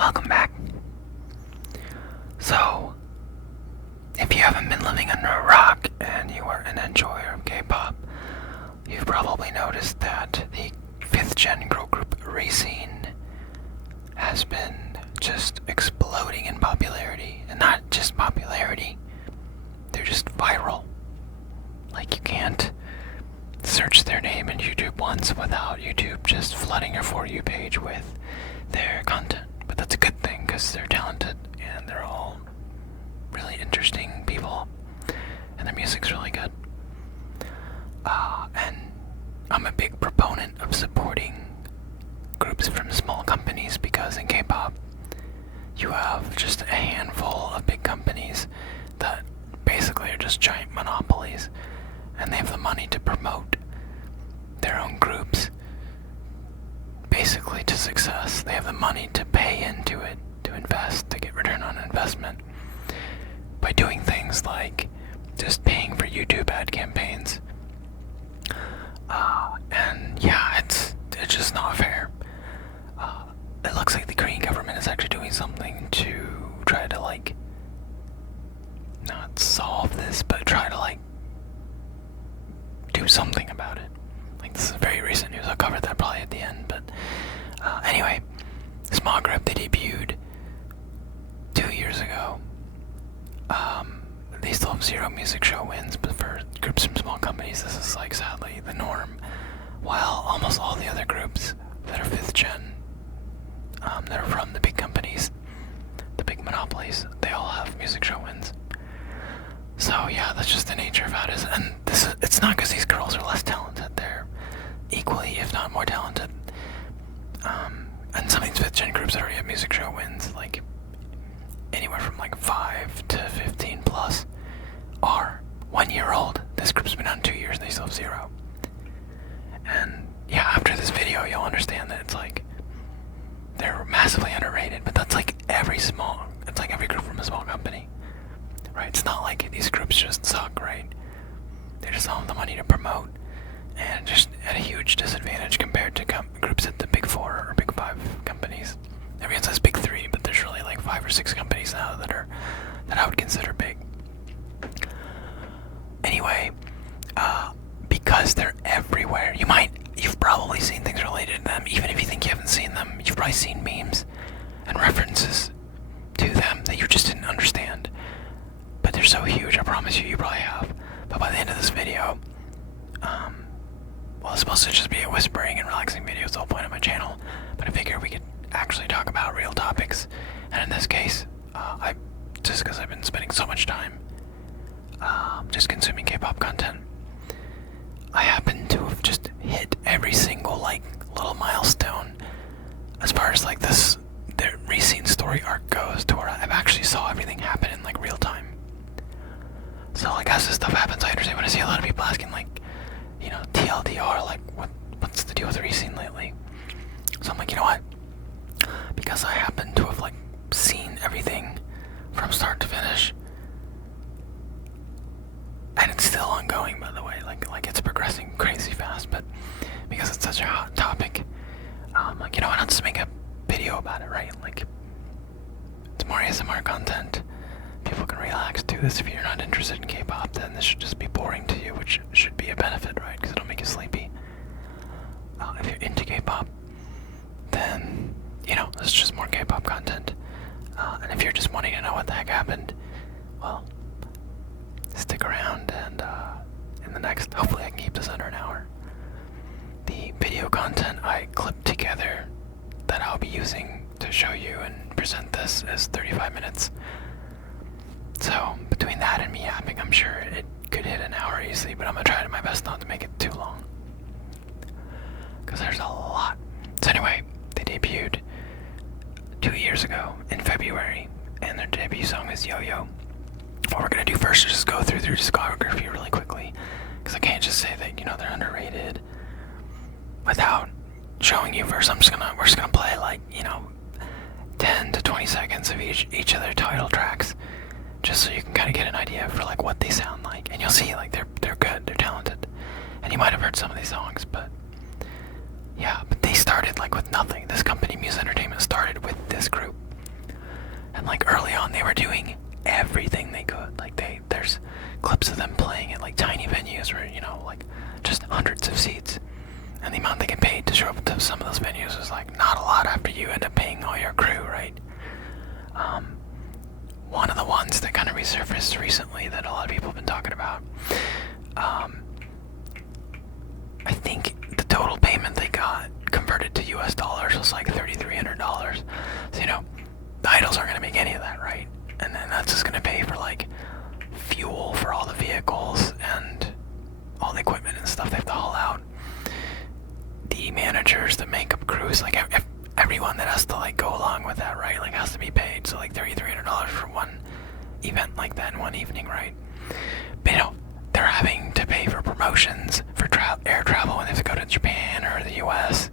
welcome back. So, if you haven't been living under a rock and you are an enjoyer of K-pop, you've probably noticed that the 5th gen girl group Rescene has been just exploding in popularity. And not just popularity, they're just viral. Like, you can't search their name in YouTube once without YouTube just flooding your For You page with their content. But that's a good thing, because they're talented and they're all really interesting people and their music's really good. And I'm a big proponent of supporting groups from small companies, because in K-pop you have just a handful of big companies that basically are just giant monopolies, and they have the money to promote their own groups basically to success. They have the money to pay into it, to invest, to get return on investment by doing things like just paying for YouTube ad campaigns. And yeah, it's just not fair. It looks like the Korean government is actually doing something to try to, like, not solve this, but try to, like, do something about it. Like, this is very recent news. I'll cover that probably at the end, but anyway, small group, they debuted 2 years ago. They still have 0 music show wins, but for groups from small companies, this is, like, sadly the norm. While almost all the other groups that are 5th gen, that are from the big companies, the big monopolies, they all have music show wins. So yeah, that's just the nature of how it is. And it's not because these girls are less talented. They're equally, if not more talented. And some of these 5th gen groups that already have music show wins, like anywhere from like 5 to 15 plus, are 1 year old. This group's been on 2 years and they still have 0. And yeah, after this video you'll understand that it's like they're massively underrated, but that's like it's like every group from a small company, right? It's not like these groups just suck, right? They just don't have the money to promote, and just at a huge disadvantage compared to groups at the big 4 or big 5 companies. Everyone says big 3, but there's really like 5 or 6 companies now that I would consider big. Anyway, because they're everywhere, you've probably seen things related to them. Even if you think you haven't seen them, you've probably seen memes and references to them that you just didn't understand. But they're so huge, I promise you probably have. But by the end of this video, well, it's supposed to just be a whispering and relaxing video. It's the whole point of my channel. But I figured we could actually talk about real topics. And in this case, just because I've been spending so much time just consuming K-pop content, I happen to have just hit every single, like, little milestone as far as, like, the Rescene story arc goes, to where I've actually saw everything happen in, like, real time. So, like, as this stuff happens, I understand when I see a lot of people asking, like, you know, TLDR, like, what's the deal with Rescene lately? So I'm like, you know what? Because I happen to have, like, seen everything from start to finish, and it's still ongoing, by the way, like it's progressing crazy fast, but because it's such a hot topic, like, you know, why not just make a video about it, right? Like, it's more ASMR content. People can relax, do this. If you're not interested in K-pop, then this should just be boring to you, which should be a benefit, right? Because it'll make you sleepy. If you're into K-pop, then, you know, this is just more K-pop content. And if you're just wanting to know what the heck happened, well, stick around, and in the next, hopefully I can keep this under an hour. The video content I clipped together that I'll be using to show you and present this is 35 minutes. So between that and me yapping, I'm sure it could hit an hour easily, but I'm gonna try my best not to make it too long, because there's a lot. So anyway, they debuted 2 years ago in February, and their debut song is Yo-Yo. What we're gonna do first is just go through their discography really quickly, because I can't just say that, you know, they're underrated without showing you first. We're just gonna play, like, you know, 10 to 20 seconds of each of their title tracks, just so you can kind of get an idea for, like, what they sound like, and you'll see, like, they're good, they're talented, and you might have heard some of these songs, but yeah, but they started, like, with nothing. This company, Muse Entertainment, started with this group, early on, they were doing everything they could. Like there's clips of them playing at like tiny venues where, you know, like just hundreds of seats. And the amount they get paid to show up to some of those venues is like not a lot after you end up paying all your crew, right? One of the ones that kind of resurfaced recently that a lot of people have been talking about, I think the total payment they got converted to US dollars was like $3,300. So, you know, the idols aren't going to make any of that, right? And then that's just going to pay for like fuel for all the vehicles and all the equipment and stuff they have to haul out. The managers, the makeup crews, like everyone that has to like go along with that, right? Like has to be paid. So like $3,300 for one event like that in one evening, right? But you know, they're having to pay for promotions, for air travel when they have to go to Japan or the US.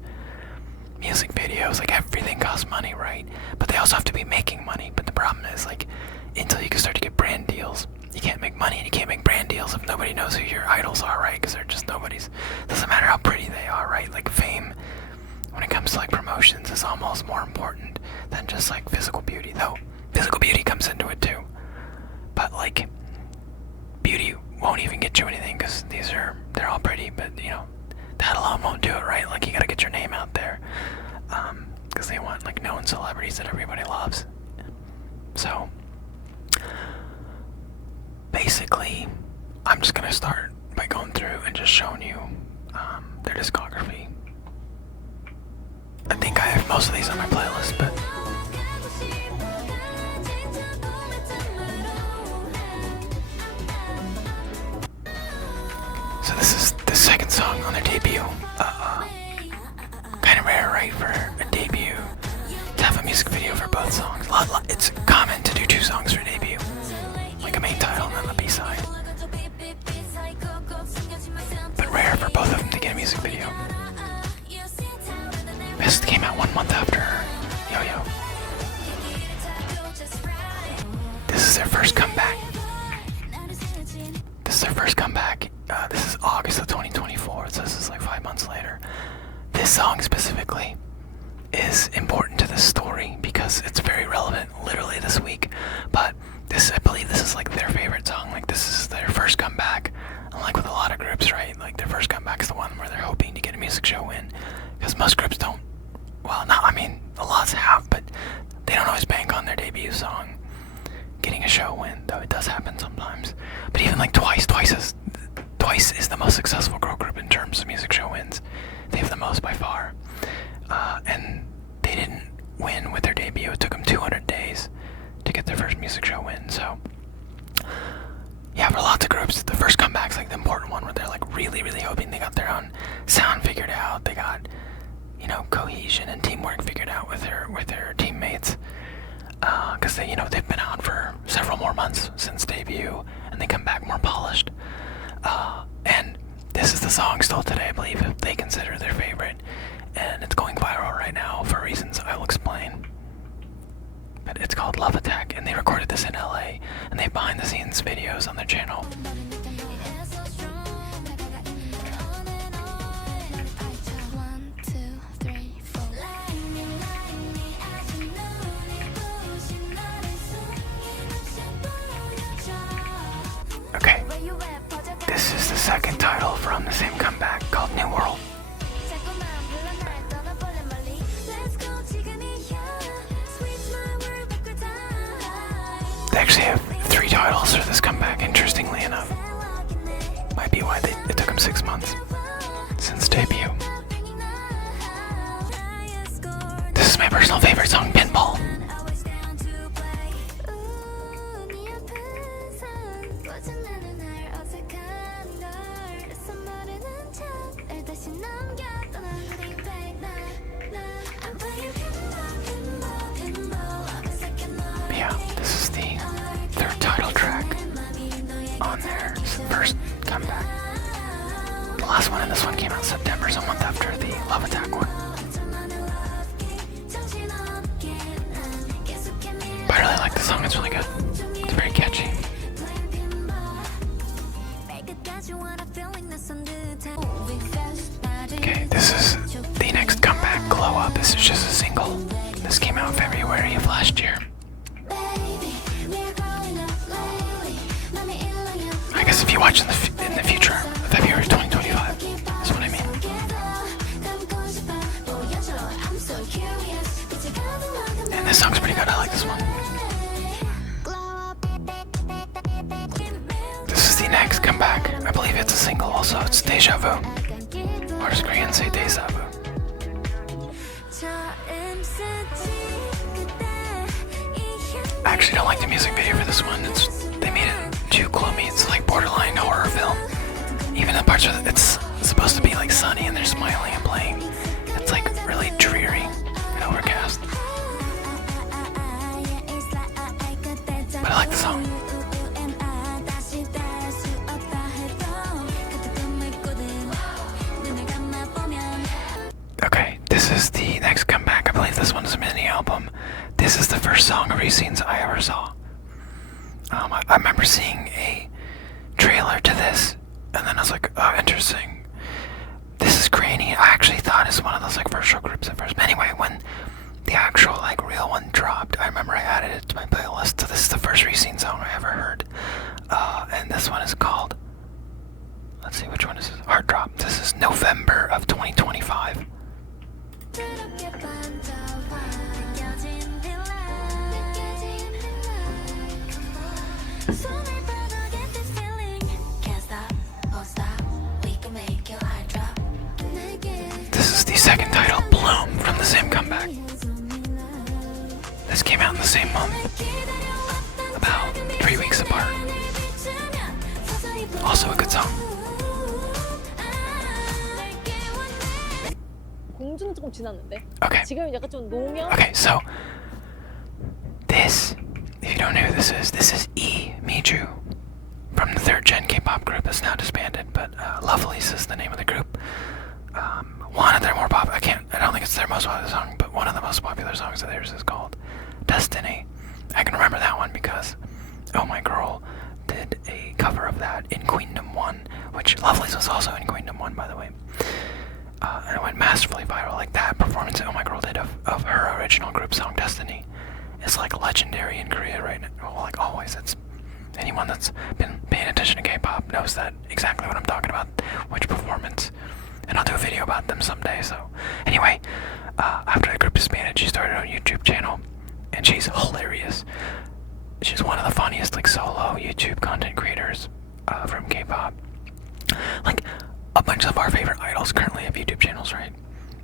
Music videos, like everything costs money, right? But they also have to be making money. But the problem is, like, until you can start to get brand deals, you can't make money, and you can't make brand deals if nobody knows who your idols are, right? Because they're just nobody's. Doesn't matter how pretty they are, right? Like fame, when it comes to like promotions, is almost more important than just like physical beauty, though. Physical beauty comes into it too. But like, beauty won't even get you anything because they're all pretty, but you know, that alone won't do it, right? Like you gotta get your name out there, because they want like known celebrities that everybody loves. So basically, I'm just gonna start by going through and just showing you their discography. I think I have most of these on my playlist, but so this is the second song on their debut. Kind of rare, right, for a debut to have a music video for both songs. It's common to do two songs for a debut, like a main title and then a B-side. But rare for both of them to get a music video. This came out 1 month after Yo-Yo. This is their first comeback. This is August of 2024, so this is like 5 months later. This song specifically is important to this story because it's very relevant literally this week. But I believe this is like their favorite song. Like this is their first comeback. Unlike with a lot of groups, right? Like their first comeback is the one where they're hoping to get a music show win. Because most groups don't. Well, no, I mean, a lot have, but they don't always bank on their debut song getting a show win, though it does happen sometimes. But even like Twice is the most successful girl group in terms of music show wins. They have the most by far. And they didn't win with their debut. It took them 200 days to get their first music show win. So, yeah, for lots of groups, the first comeback's like the important one where they're like really, really hoping they got their own sound figured out. They got, you know, cohesion and teamwork figured out with their teammates. Because they've been out for several more months since debut, and they come back more polished. And this is the song still today, I believe, if they consider their favorite. And it's going viral right now for reasons I'll explain. But it's called Love Attack, and they recorded this in LA, and they have behind the scenes videos on their channel. Okay, this is the second title from the same comeback called New World. They actually have 3 titles for this comeback, interestingly enough. Might be why it took them 6 months since debut. This is my personal favorite song, Pinball. Yeah, this is the third title track on their first comeback. The last one and this one came out in September, so a month after the Love Attack one. But I really like the song, it's really good. It's very catchy. Okay, this is the next comeback, Glow Up. This is just a single. This came out in February of last year. watch in the future, February 2025. That's what I mean. And this song's pretty good. I like this one. This is the next comeback. I believe it's a single also. It's Deja Vu. Or does Korean say Deja Vu? I actually don't like the music video for this one. They made it too gloomy. It's like borderline horror film. Even the parts where it's supposed to be like sunny and they're smiling and playing, it's like really dreary and overcast. But I like the song. Okay, this is the next comeback. I believe this one is a mini album. This is the first song of Rescene's I ever saw. I remember seeing a trailer to this, and then I was like, oh, interesting. This is grainy. I actually thought it's one of those like virtual groups at first. But anyway, when the actual like real one dropped, I remember I added it to my playlist. So this is the first Rescene song I ever heard. And this one is called, let's see, which one is this? Heart Drop. This is November of 2025. This is the second title, Bloom, from the same comeback. This came out in the same month, about 3 weeks apart. Also a good song. 공주는 조금 지났는데. Okay. 지금 약간 좀 노면. Okay, so this, if you don't know who this is E Miju from the third gen K-pop group that's now disbanded, but Lovelyz is the name of the group. One of their more popular, I don't think it's their most popular song, but one of the most popular songs of theirs is called Destiny. I can remember that one because Oh My Girl did a cover of that in Queendom 1, which Lovelyz was also in Queendom 1, by the way. And it went massively viral. Like that performance that Oh My Girl did of her original group song Destiny is like legendary in Korea right now. Well, like always. It's anyone that's been paying attention to K-pop knows that exactly what I'm talking about, which performance. And I'll do a video about them someday. So anyway, after the group disbanded, she started her own YouTube channel, and she's hilarious. She's one of the funniest like solo YouTube content creators from K-pop. Like a bunch of our favorite idols currently have YouTube channels, right?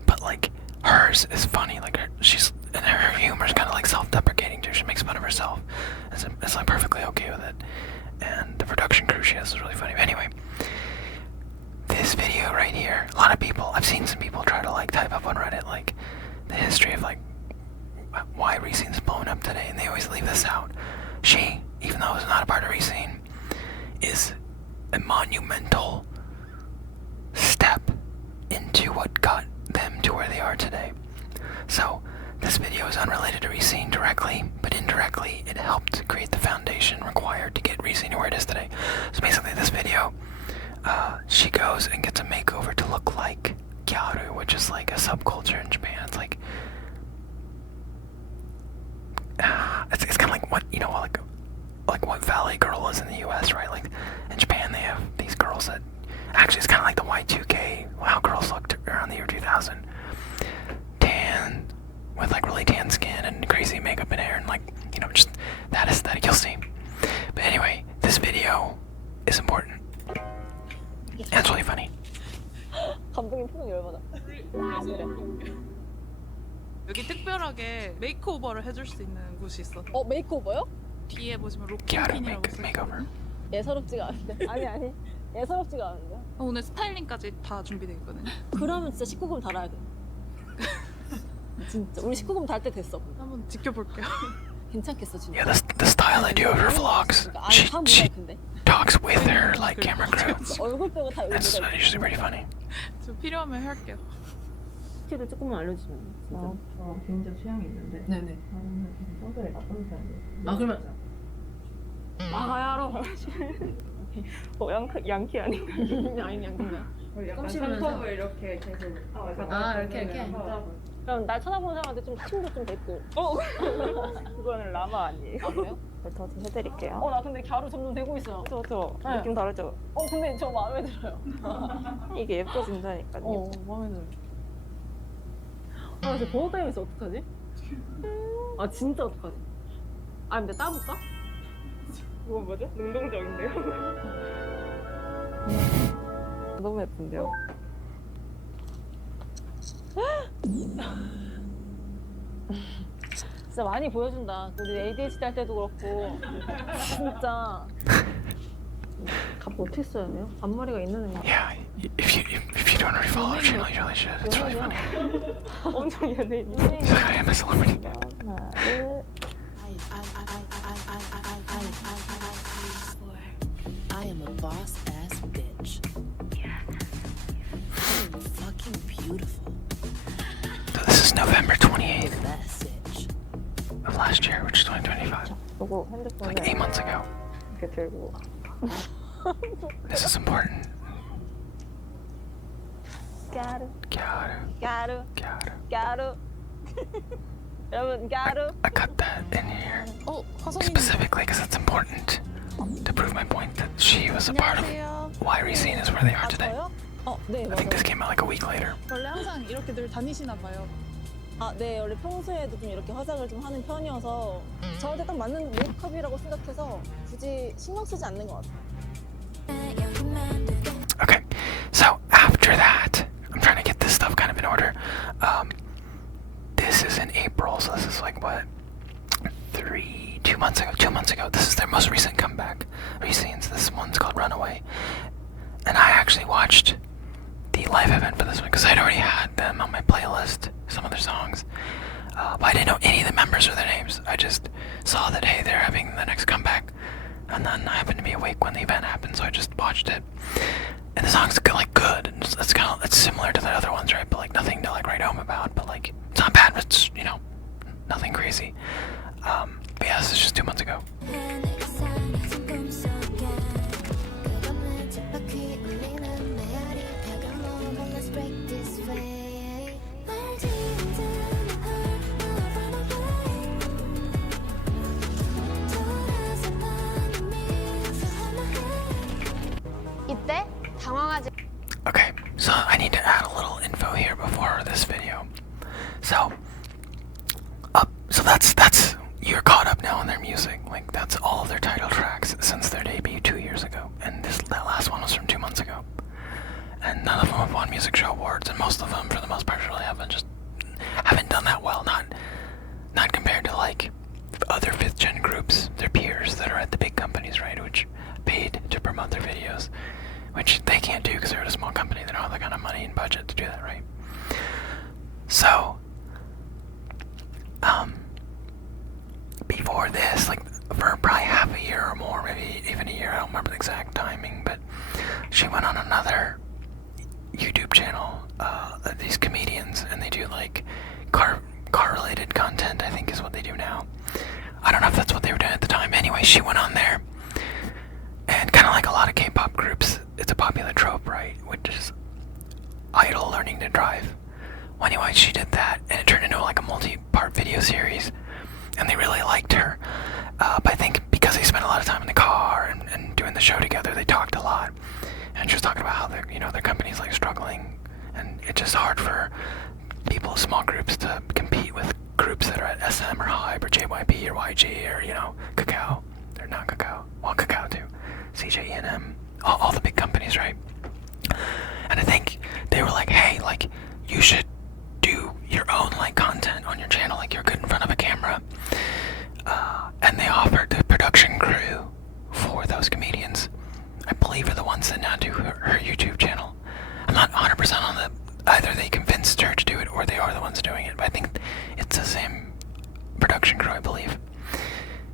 But like hers is funny. Like her humor is kind of like self-deprecating too. She makes fun of herself. It's like perfectly okay with it. And the production crew she has is really funny. But anyway, this video right here, a lot of people, I've seen some people try to like type up on Reddit like the history of like why Rescene's blowing up today, and they always leave this out. She, even though it's not a part of Rescene, is a monumental step into what got them to where they are today. So this video is unrelated to Rescene directly, but indirectly it helped create the foundation required to get Rescene to where it is today. So basically this video, she goes and gets a makeover to look like gyaru, which is like a subculture in Japan. It's like it's kind of like what, you know, like what Valley Girl is in the US, right? Like in Japan they have these girls that actually it's kind of like the Y2K, how girls looked around the year 2000. Tan, with like really tan skin and crazy makeup and hair and like, you know, just that aesthetic you'll see. But anyway, this video is important. And it's really funny. 감독님 표정 열받아. 아 그래. 여기 특별하게 메이크오버를 해줄 수 있는 곳이 있어. 메이크오버요? 뒤에 보시면 Gyaru 로킹핀이라고 써 makeover. 있거든. 예사롭지가 않은데. 아니. 예사롭지가 않은데. 오늘 스타일링까지 다 준비되어 있거든요. 그러면 진짜 19금 달아야 돼. 진짜 우리 19금 달 때 됐어. 한번 지켜볼게요. 괜찮겠어 진짜. Yeah, the style I do of her vlogs, she talks with her like camera crew. 얼굴 빼고 다 That's 의미가 있어. usually pretty funny. 저 필요하면 할게요. 키를 조금만 알려주면. 진짜. 저 개인적 취향이 있는데 네네. 저는 좀 성별이 나쁜 편이에요. 아 그러면 마가야로. 양키 아닌가? 아니 양키인가? 약간 손톱을 이렇게 계속 아 이렇게. 그럼 날 쳐다보는 사람한테 좀 친구 좀 댓글. 그거는 라마 아니에요? 아 그래요? 더 해드릴게요. 나 근데 갸루 점점 되고 있어요. 저 네. 느낌 다르죠? 근데 저 마음에 들어요. 이게 예뻐진다니까요. 마음에 들어요. 나 진짜 번호 따이면서 어떡하지? 아 진짜 어떡하지? 근데 따볼까? 그거 뭐죠? 능동적인데요? 너무 예쁜데요? 진짜 많이 보여준다. 우리 ADHD 할 때도 그렇고 진짜 갑 어떻게 써야 돼요? 앞머리가 있는 애가 Yeah, if you don't already follow our channel, you really should. It's really funny. 엄청 연예인. He's like, I am a celebrity. 하나, 둘. I am a boss ass bitch. I am fucking beautiful. So this is November 28th Best bitch. of last year, which is 2025. 요거 핸드폰을 Like 8 months ago. 이렇게 들고. This is important. 갸루 Got 갸루 it. 갸루 여러분 갸루 I cut that in here specifically because it's important to prove my point that she was a part of why Rescene is where they are today. 저요? 네 I 맞아요. think this came out like a week later. 원래 항상 이렇게 늘 다니시나 봐요. 네 원래 평소에도 좀 이렇게 화장을 좀 하는 편이어서 저한테 딱 맞는 메이크업이라고 생각해서 굳이 신경 쓰지 않는 것 같아요. Okay, so after that, I'm trying to get this stuff kind of in order. This is in April, so this is like what, 2 months ago. 2 months ago. This is their most recent comeback. Rescenes. This one's called Runaway, and I actually watched the live event for this one because I'd already had them on my playlist, some of their songs, but I didn't know any of the members or their names. I just saw that hey, they're having the next comeback. And then I happened to be awake when the event happened, so I just watched it. And the song's like good. It's similar to the other ones, right? But like nothing to like write home about. But like it's not bad. But it's nothing crazy. But yeah, this is just 2 months ago. 이때 당황하지. Okay, so I need to add a little info here before this video. So that's you're caught up now on their music. Like that's all of their title tracks since their debut 2 years ago, and that last one was from 2 months ago. And none of them have won music show awards, and most of them, for the most part, really haven't done that well. Not compared to like other 5th gen groups, their peers that are at the big companies, right, which paid to promote their videos, which they can't do because they're at a small company. They don't have the kind of money and budget to do that, right? So, before this, like for probably half a year or more, maybe even a year, I don't remember the exact timing, but she went on another YouTube channel, these comedians, and they do like car-related content, I think is what they do now. I don't know if that's what they were doing at the time. Anyway, she went on there, and kind of like a lot of K-pop groups, it's a popular trope, right? Which is idol learning to drive. Well, anyway, she did that, and it turned into like a multi-part video series, and they really liked her. But I think because they spent a lot of time in the car and doing the show together, they talked a lot. And she was talking about how their company's like struggling, and it's just hard for people, small groups, to compete with groups that are at SM or Hype or JYP or YG or Kakao. They're not Kakao. Well, Kakao too. CJ, E&M, all the big companies, right? And I think they were like, hey, like you should do your own like content on your channel, like you're good in front of a camera. And they offered the production crew for those comedians, I believe, are the ones that now do her YouTube channel. I'm not 100% on either they convinced her to do it or they are the ones doing it, but I think it's the same production crew, I believe.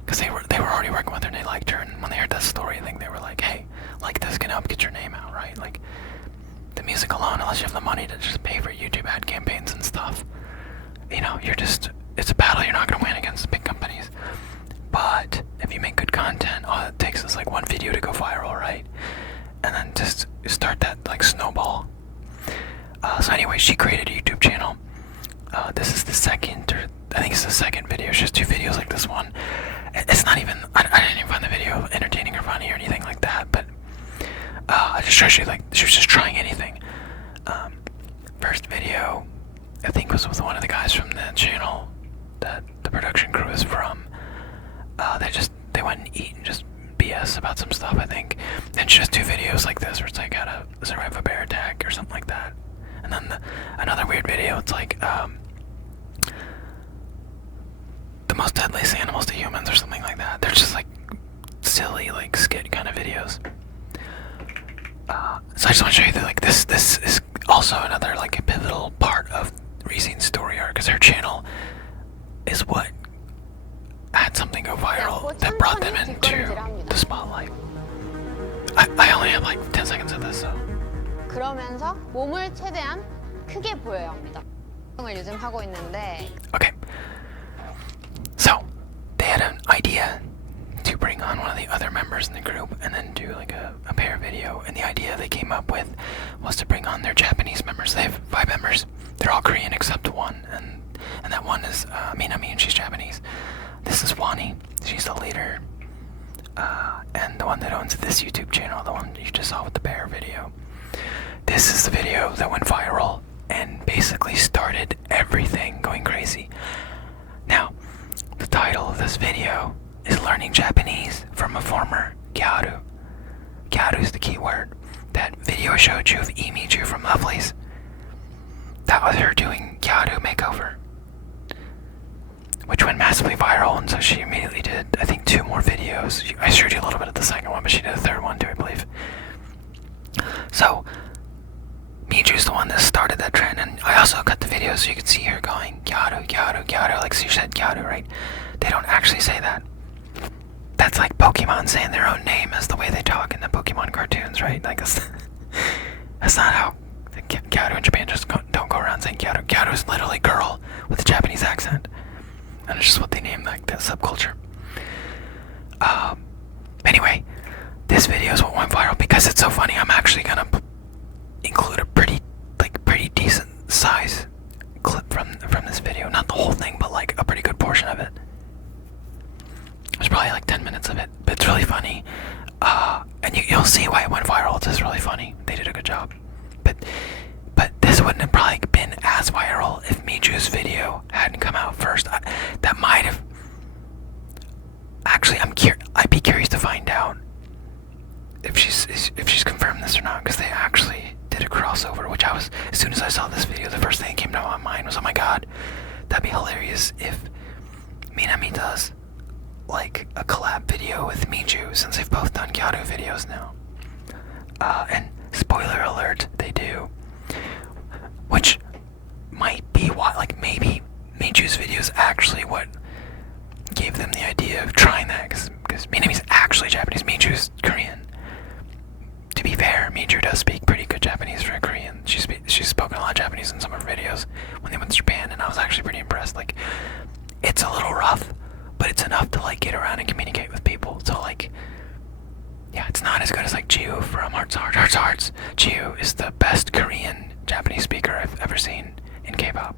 Because they were already working with her and they liked her, and when they heard that story, I think they were like, hey, like this can help get your name out, right? Like the music alone, unless you have the money to just pay for YouTube ad campaigns and stuff, it's a battle you're not going to win against the big companies. But if you make good content, all it takes is like one video to go viral, right? And then just start that like snowball. So anyway, she created a YouTube channel This is the second, or I think it's the second video. She has 2 videos like this one. It's not even, I didn't even find the video entertaining or funny or anything like that, but I just shows you, like, she was just trying anything. First video, I think, was with one of the guys from the channel that the production crew is from. They went and eat and just BS about some stuff, I think. Then she has 2 videos like this where it's like how to survive a bear attack or something like that. And then another weird video, it's like the most deadliest animals to humans or something like that. They're just like silly, like skit kind of videos. So I just want to show you that, like, this is also another, like, a pivotal part of Rescene's story arc, because her channel is what had something go viral that brought them into the spotlight. I only have like 10 seconds of this, so. 그러면서 몸을 최대한 크게 보여야 합니다. 을 요즘 하고 있는데. Okay. So they had an idea to bring on one of the other members in the group and then do like a pair video. And the idea they came up with was to bring on their Japanese members. They have 5 members. They're all Korean except one, and that one is Minami, and she's Japanese. This is Wani. She's the leader. And the one that owns this YouTube channel, the one you just saw with the bear video. This is the video that went viral and basically started everything going crazy. Now, the title of this video is Learning Japanese from a Former Gyaru. Gyaru is the key word. That video I showed you of Imi-ju from Lovely's, that was her doing Gyaru makeover, which went massively viral, and so she immediately did, I think, 2 more videos. I showed you a little bit of the second one, but she did a third one too, I believe. So, Miju's the one that started that trend, and I also cut the video so you could see her going, Gyaru, Gyaru, Gyaru, like she said Gyaru, right? They don't actually say that. That's like Pokemon saying their own name as the way they talk in the Pokemon cartoons, right? Like, that's not how the Gyaru in Japan just don't go around saying Gyaru. Gyaru is literally girl with a Japanese accent. And it's just what they name, like, the subculture. Anyway, this video is what went viral because it's so funny. I'm actually gonna include a pretty decent size clip from this video. Not the whole thing, but like a pretty good portion of it. There's probably like 10 minutes of it, but it's really funny. And you'll see why it went viral. It's just really funny. They did a good job. But this wouldn't have probably been as viral if Miju's video hadn't come out first. That might have. Actually, I'd be curious to find out if she's confirmed this or not, because they actually did a crossover. Which as soon as I saw this video, the first thing that came to my mind was, oh my god, that'd be hilarious if Minami does like a collab video with Miju, since they've both done Gyaru videos now. And spoiler alert, they do. Which might be why, like, maybe Miju's video is actually what gave them the idea of trying that, because Minami's actually Japanese, Miju's Korean. To be fair, Miju does speak pretty good Japanese for a Korean. She's spoken a lot of Japanese in some of her videos when they went to Japan, and I was actually pretty impressed. Like, it's a little rough, but it's enough to, like, get around and communicate with people. So, like, yeah, it's not as good as, like, Jiu from Hearts to Hearts. Hearts to Hearts. Jiu is the best Korean Japanese speaker I've ever seen in K-pop.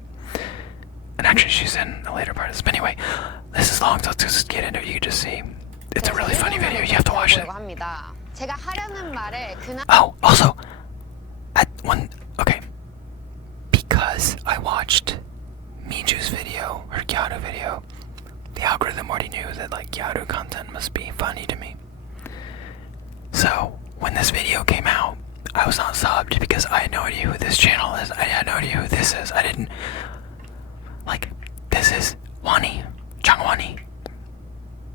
And actually, she's in a later part of this. But anyway, this is long, so let's just get into it. You can just see. It's a really funny video. You have to watch it. Oh, also, okay. Because I watched Miju's video, her Gyaru video, the algorithm already knew that, like, Gyaru content must be funny to me. So, when this video came out, I was not subbed because I had no idea who this channel is. I had no idea who this is. I didn't, like, this is Wani, Changwani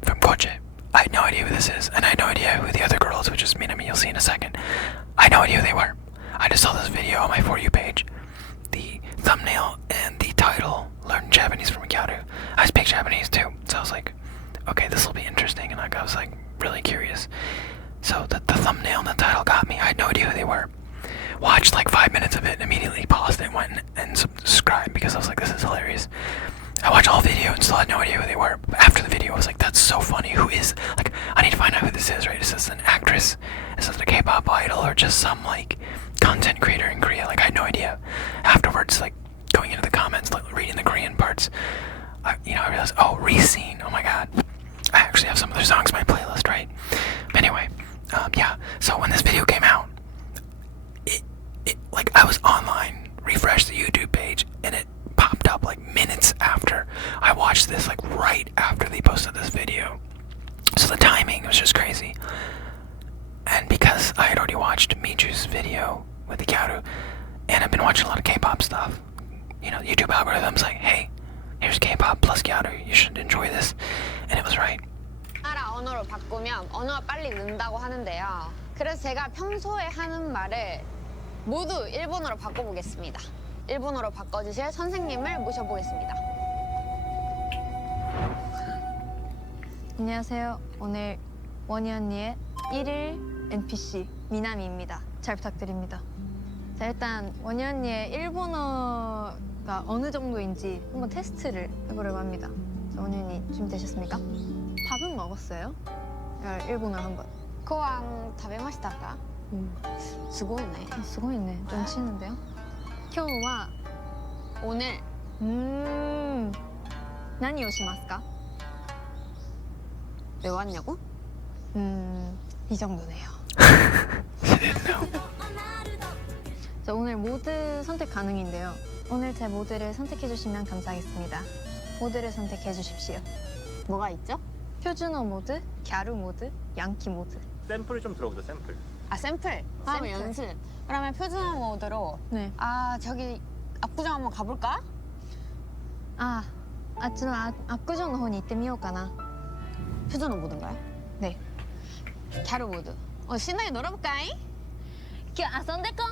from Koche. I had no idea who this is, and I had no idea who the other girl is, which is Minami, you'll see in a second. I had no idea who they were. I just saw this video on my For You page. The thumbnail and the title, Learn Japanese from Gyaru. I speak Japanese too, so I was like, okay, this will be interesting, and I was like really curious. So the thumbnail and the title got me. I had no idea who they were. Watched like 5 minutes of it and immediately paused it and went and subscribed because I was like, this is hilarious. I watched the whole video and still had no idea who they were. After the video, I was like, that's so funny. Who is, like, I need to find out who this is, right? Is this an actress? Is this a K-pop idol, or just some, like, content creator in Korea? Like, I had no idea. Afterwards, like, going into the comments, like, reading the Korean parts, I realized, oh, Rescene, oh my god. I actually have some of their songs in my playlist, right? But anyway, yeah, so when this video came out, like, I was online, refreshed the YouTube page, and it popped up like minutes after. I watched this like right after they posted this video. So the timing was just crazy. And because I had already watched Miju's video with the Gyaru, and I've been watching a lot of K-pop stuff, YouTube algorithm's like, hey, here's K-pop plus Gyaru, you should enjoy this. And it was right. 나라 언어로 바꾸면 언어가 빨리 는다고 하는데요. 그래서 제가 평소에 하는 말을 모두 일본어로 바꿔보겠습니다. 일본어로 바꿔주실 선생님을 모셔보겠습니다. 안녕하세요. 오늘 원희 언니의 1일 NPC 미나미입니다. 잘 부탁드립니다. 자, 일단 원희 언니의 일본어가 어느 정도인지 한번 테스트를 해보려고 합니다. 자, 원희 언니 준비되셨습니까? 밥은 먹었어요? 일본어로 한번. 고항 다베마시다까? すごいね. すごいね. 좀 치는데요? 今日は 오늘 何をしますか? 왜 왔냐고? 이 정도네요. 자, 오늘 모드 선택 가능인데요. 오늘 제 모드를 선택해 주시면 감사하겠습니다. 모드를 선택해 주십시오. 뭐가 있죠? 표준어 모드, 갸루 모드, 양키 모드. 샘플 좀 들어보자. 샘플. 아, 샘플. 다음에 샘플. 연습. 그러면 표준어 모드로 네. 저기 압구정 한번 가볼까? ちょっと압구정の方に行ってみようかな. 표준어 모드인가요? 네. 갸루 모드. 신나게 놀아볼까잉? 今日遊んでこん?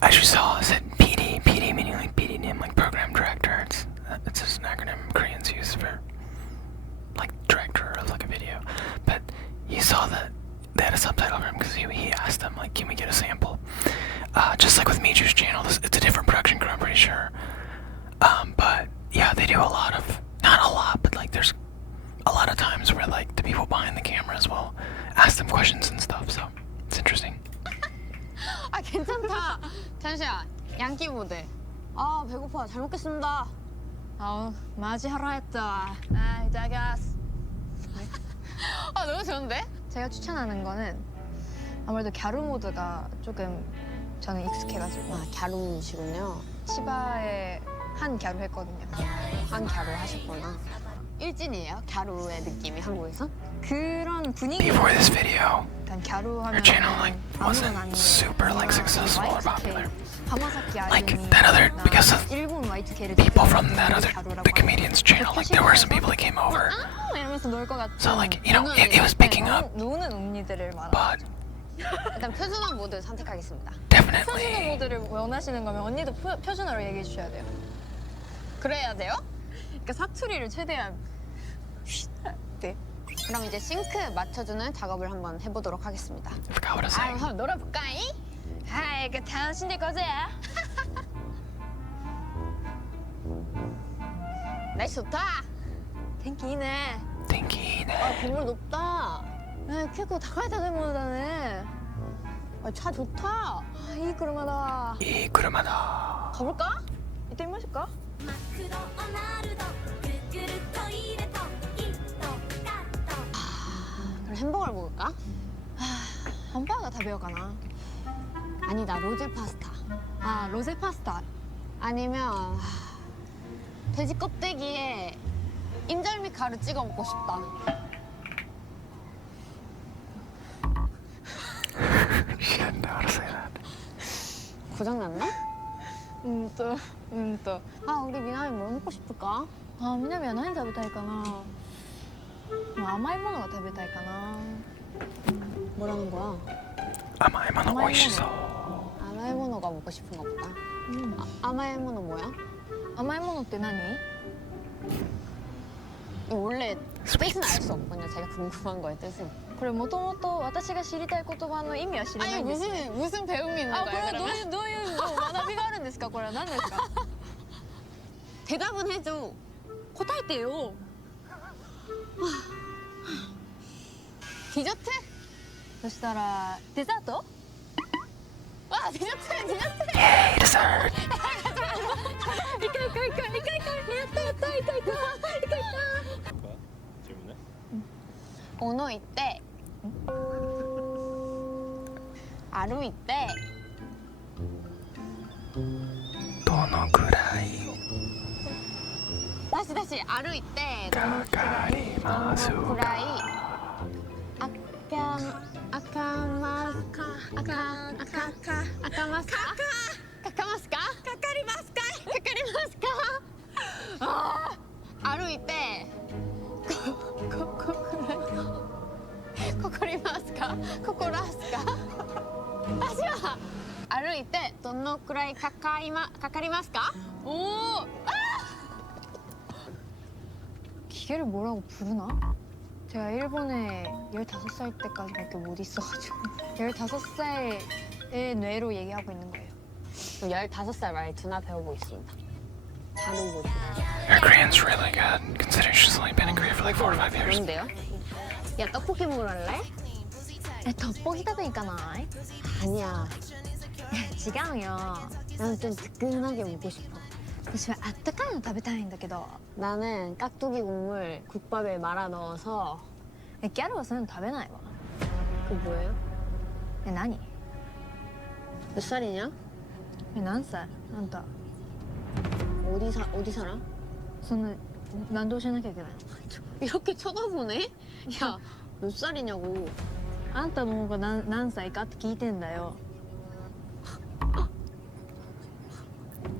I actually saw it said PD, PD meaning like PD name, like program director. It's just an acronym Koreans use for like director of like a video. But you saw that they had a subtitle for him because he asked them like, can we get a sample? Just like with Miju's channel, it's a different production crew, I'm pretty sure. But yeah, they do a lot of, not a lot, but like there's a lot of times where like the people behind the cameras will ask them questions and stuff, so it's interesting. 괜찮다. 잠시만. 양키 모드. 배고파. 잘 먹겠습니다. 맞이하라 했다. 이따가스. 너무 좋은데? 제가 추천하는 거는 아무래도 갸루 모드가 조금 저는 익숙해가지고 갸루시군요. 치바에 한 갸루 했거든요. 한 갸루 하셨구나. 일진이에요? 갸루의 느낌이 한국에서? 그런 분위기. Before this video, 일단 갸루 하면 her channel like wasn't super like successful or popular. 하마사키 Like 아이엠이 that other, because of 일본 Y2K를 people from that other, the comedian's channel, like there were some people that came over. 이러면서 놀 것 같은. So like, it was picking up, 노는 언니들을 말하. but 일단 표준어 모드 선택하겠습니다. 표준어 definitely. 모드를 원하시는 거면 언니도 표준어로 얘기해 주셔야 돼요. 그래야 돼요? 그러니까 사투리를 최대한. 네. 그럼 이제 싱크 맞춰주는 작업을 한번 해보도록 하겠습니다. I forgot what I was saying. 한번 놀아볼까잉? 그 당신들 거제야. 날씨 좋다.天気いいね. Thinking. 건물 높다.結構高い建物だね. 차 좋다. 이車だ. 이 구름하다. 가볼까? 이때 미 마실까? 그럼 햄버거를 먹을까? 햄버거 食べようかな. 아니다, 로제 파스타. 로제 파스타. 아니면 돼지 껍데기에 인절미 가루 찍어 먹고 싶다. She didn't know how to say that. 고장났나? 또. 우리 미나미 뭐 먹고 싶을까? 미나미야何食べたいかな?甘いものが食べたいかな. 뭐라는 거야? 아마이모노 오이시소. 아마이모노가 먹고 싶은가 보다. 아마이모노 뭐야? 甘いものって何? 이거 원래 뜻은 알 수 없거든요. 제가 궁금한 거예요, 뜻은. これもともと私が知りたい言葉の意味は知りないんですよ. 무슨 배움이 있는こ 거예요, れ 그러면? どういう学びがあるんですか? これは何ですか? 대답은 해줘. 答えてよ. 디저트? そしたらデザート? 와, 디저트! Yay, dessert. 오노 이때 아루 이때 どのくらい 다시 아루 이때 かかりますくらいか歩いてここりますかここらすか私は歩いてどのくらいかかりますかおお 기계를 뭐라고 부르나? 제가 일본에 15살 때까지밖에 못 있어가지고 15살의 뇌로 얘기하고 있는 거예요. 15살 말투나 배워보겠습니다. 다루고 Her Korean's really good, considering she's only been in Korea for like 4 or 5 years. 그런데요? 야 떡볶이 먹으러 갈래? 떡볶이 따뜻하니까 아니야. 지강이요. 나는 좀 뜨끈하게 먹고 싶어. 私はあったかいの食べたいんだけど 나는 깍두기 국물 국밥에 말아 넣어서 ギャルはそういうの食べないわ 그 뭐예요? 何 몇 살이냐? 何歳あんた 어디 살아? そんな何で教えなきゃいけないの 이렇게 쳐다보네? 야, 몇 살이냐고. あんたの方が何歳かって聞いてんだよ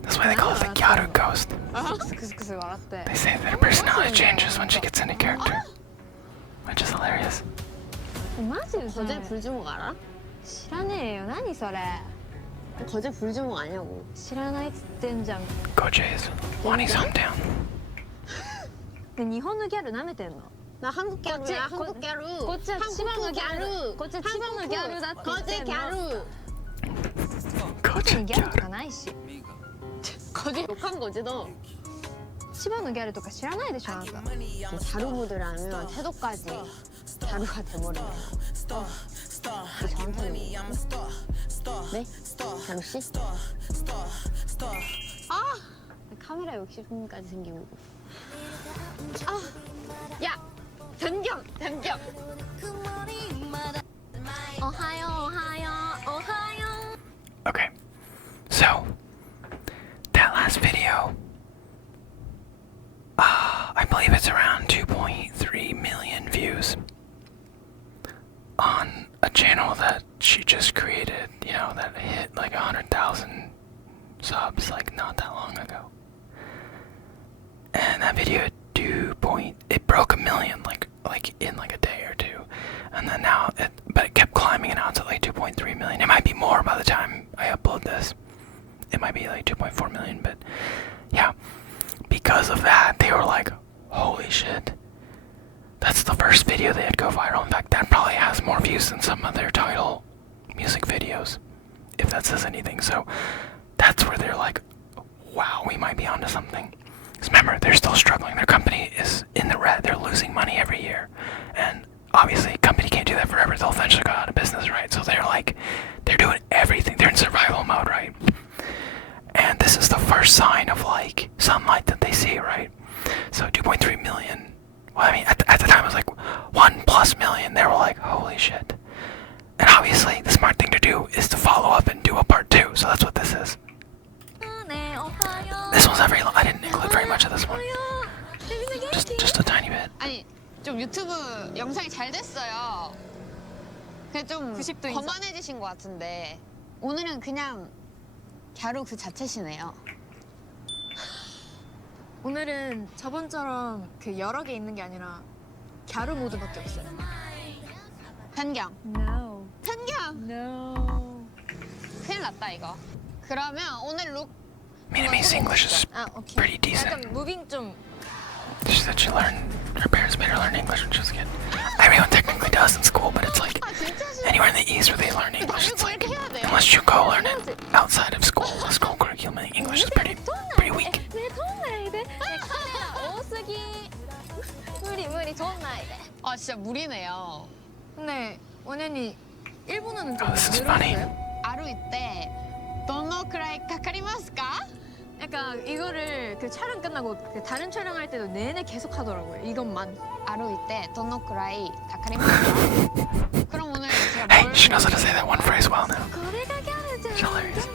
That's why they call it the Gyaru Ghost. クスクス笑って They say that her personality changes when she gets into character, which is hilarious. マジでそれ 거제 불주먹 알아? 知らねえよ何それ 거제 불주먹 아니냐고. 知らないっつってんじゃん Go Jays. Wani's hometown. で日本のギャル舐めてんの 나 한국 갸루야, 거- 한국 갸루. 거- 거- 한국 치마노 갸루. 거- 치마노 갸루 다 거제 갸루. Go 特にギャルと Jays. かないし 거제 욕한 거지 너. 千葉のギャルとか知らないでしょあんた 갸루 모드라면 태도까지 갸루가 돼버리네. 저한테는 네? 갸루 씨? 아! 카메라 욕심까지 생기고. 아! 야! 변경! 오하요 오하요 오하요 Okay, so that last video, I believe it's around 2.3 million views on a channel that she just created, you know, that hit like 100,000 subs like not that long ago. And that video it broke 1 million like in like a day or two, and then but it kept climbing, and now it's at like 2.3 million. It might be more by the time I upload this. It might be like 2.4 million, but yeah, because of that, they were like, holy shit, that's the first video they had go viral. In fact, that probably has more views than some of their title music videos, if that says anything. So that's where they're like, wow, we might be onto something. Because remember, they're still struggling. Their company is in the red. They're losing money every year. And obviously, a company can't do that forever. They'll eventually go out of business, right? So they're doing everything. They're in survival mode, right? And this is the first sign of like sunlight that they see, right? So 2.3 million. Well, I mean, at the time it was like 1+ million. They were like, holy shit. And obviously, the smart thing to do is to follow up and do a part 2. So that's what this is. This one's not very long. I didn't include very much of this one. Just a tiny bit. 아니, 좀 유튜브 영상이 잘 됐어요. 그냥 좀 90도 이상. 거만해지신 것 같은데 오늘은 그냥 갸루 그 자체시네요. 오늘은 저번처럼 그 여러 개 있는 게 아니라 갸루 모드밖에 없어요 변경. No 변경. No 큰일 났다 이거. 그러면 오늘 룩 Minami's English is 아 오케이 pretty decent. 약간 무빙 좀 She said she learned, her parents made her learn English when she was a kid. Everyone technically does in school, but it's like 아 진짜 싫어. anywhere in the East where they learn English, it's 뭐 like, 이렇게 해야 돼요? unless you go learn it outside of school, the school curriculum in English is pretty weak. 왜 돈나야 돼? 카메라 오쓰기 무리 돈나야 돼 아 진짜 무리네요. 근데 원현이 일본어는 좀 Oh, this is funny. 늘었어요? 아루 이때 どのくらいかかりますか? 약간 이거를 그 촬영 끝나고 그 다른 촬영할 때도 내내 계속 하더라고요. 이것만. 아루 이때 Don't Know Cry 다카리마다. 그럼 오늘 제가 뭘 Hey, she knows how to say that one phrase well now. It's hilarious.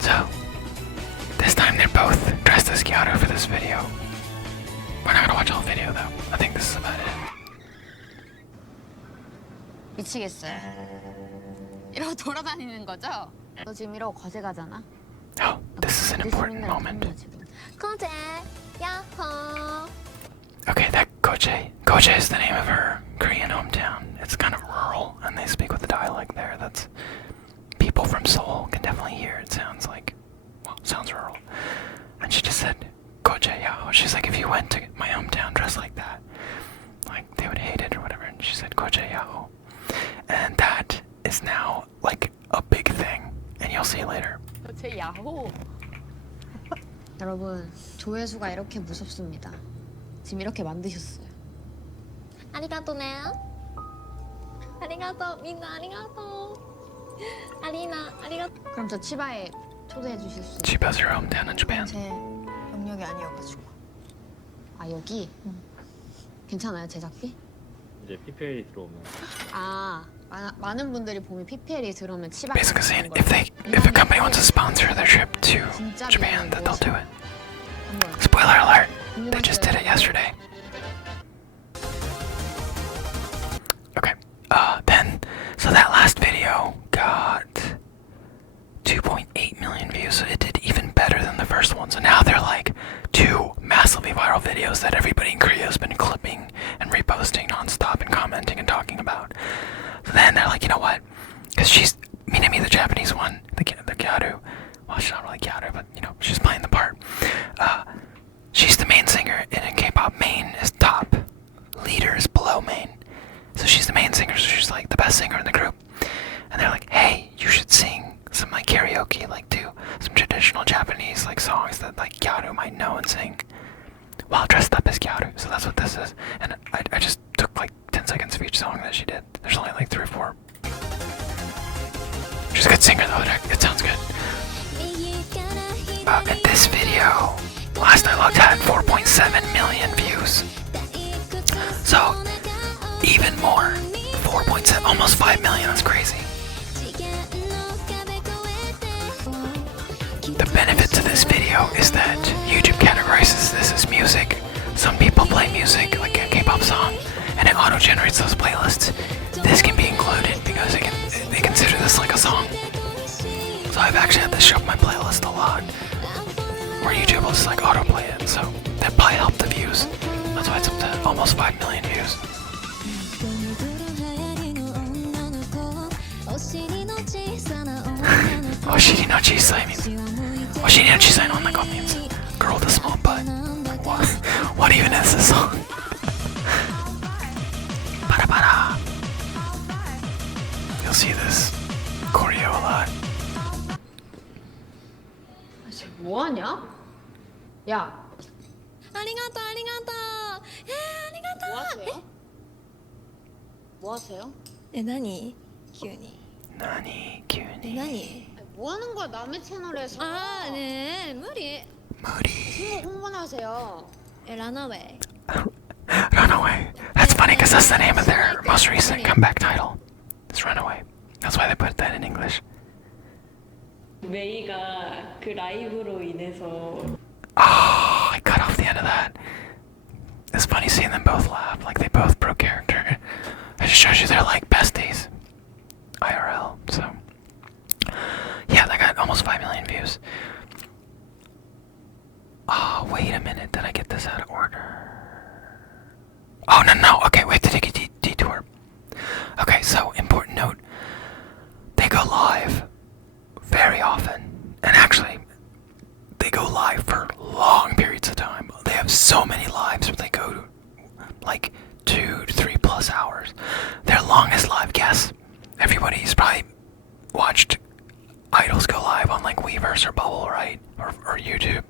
So, this time they're both dressed as Gyaru for this video. We're not gonna watch the whole video though. I think this is about it. 미치겠어요. 이러고 돌아다니는 거죠? 너 지금 이러고 거제 가잖아? Oh, this is an important moment. 거제 야호. Okay, that Goje. Goje is the name of her Korean hometown. It's kind of rural, and they speak with a dialect there that's people from Seoul can definitely hear. It sounds like, well, it sounds rural. And she just said, Goje yao. She's like, if you went to my hometown dressed like that, like, they would hate it or whatever. And she said, Goje yao. And that is now, like, a big thing. And you'll see later. 제 야호. 여러분, 조회수가 이렇게 무섭습니다. 지금 이렇게 만드셨어요. 아리가또네. 아리가또 민나 아리가또. 아리나 아리가또. 그럼 저 치바에 초대해 주실 수 있어요? Chiba's her hometown in Japan. 제 영역이 아니어가지고. 아 여기? 괜찮아요 제작비? 이제 PPL 들어오면 많은 분들이 보면 PPL이 들어오면 치바 Basically saying if a company wants to sponsor their trip to Japan, then they'll do it. Spoiler alert, they just did it yesterday. Okay, so that last video got 2.8 million views, so it did even better than the first one. So now they're like two massively viral videos that everybody in Korea has been clipping and reposting nonstop and commenting and talking about. So then they're like, you know what? Because she's Minami, the Japanese one, the Gyaru. Well, she's not really Gyaru, but you know, she's playing the part. She's the main singer, and in K-pop, main is top, leader is below main. So she's the main singer, so she's like the best singer in the group. And they're like, hey, you should sing some like karaoke, like do some traditional Japanese like songs that like Gyaru might know and sing while dressed up as Gyaru. So that's what this is. And I just took like 10 seconds of each song that she did. There's only like 3 or 4. She's a good singer though, it sounds good. And this video, last I looked, had 4.7 million views. So, even more. 4.7, almost 5 million, that's crazy. The benefit to this video is that YouTube categorizes this as music. Some people play music, like a K-pop song, and it auto-generates those playlists. This can be included because they consider this like a song. So I've actually had this show up my playlist a lot, where YouTube will just like auto-play it, so that probably helped the views. That's why it's up to almost 5 million views. お尻の小さい means お尻の小さいの女の子 means girl with a small butt. What even is this song? Para para. You'll see this choreo a lot. 지금 뭐하냐? 야 아리가또 아리가또. 아리가또. 뭐하세요? 뭐하세요? 何急に Nani, cutie. 何 뭐하는 거야 남의 채널에서 아, 네. 무리. Moody. 홍보나 하세요 런어웨이. Runaway. That's funny because that's the name of their most recent comeback title. It's Runaway. That's why they put that in English. 메이가 그 라이브로 인해서 Oh, I cut off the end of that. It's funny seeing them both laugh, like they both broke character. It just shows you they're like besties. IRL, so. Yeah, they got almost 5 million views. Oh, wait a minute, did I get this out of order? Oh, no, okay, wait, to take a detour. Okay, so, important note. They go live very often. And actually, they go live for long periods of time. They have so many lives where they go like 2 to 3 plus hours. Their longest live guests, everybody's probably watched idols go live on like Weverse or Bubble, right? Or YouTube.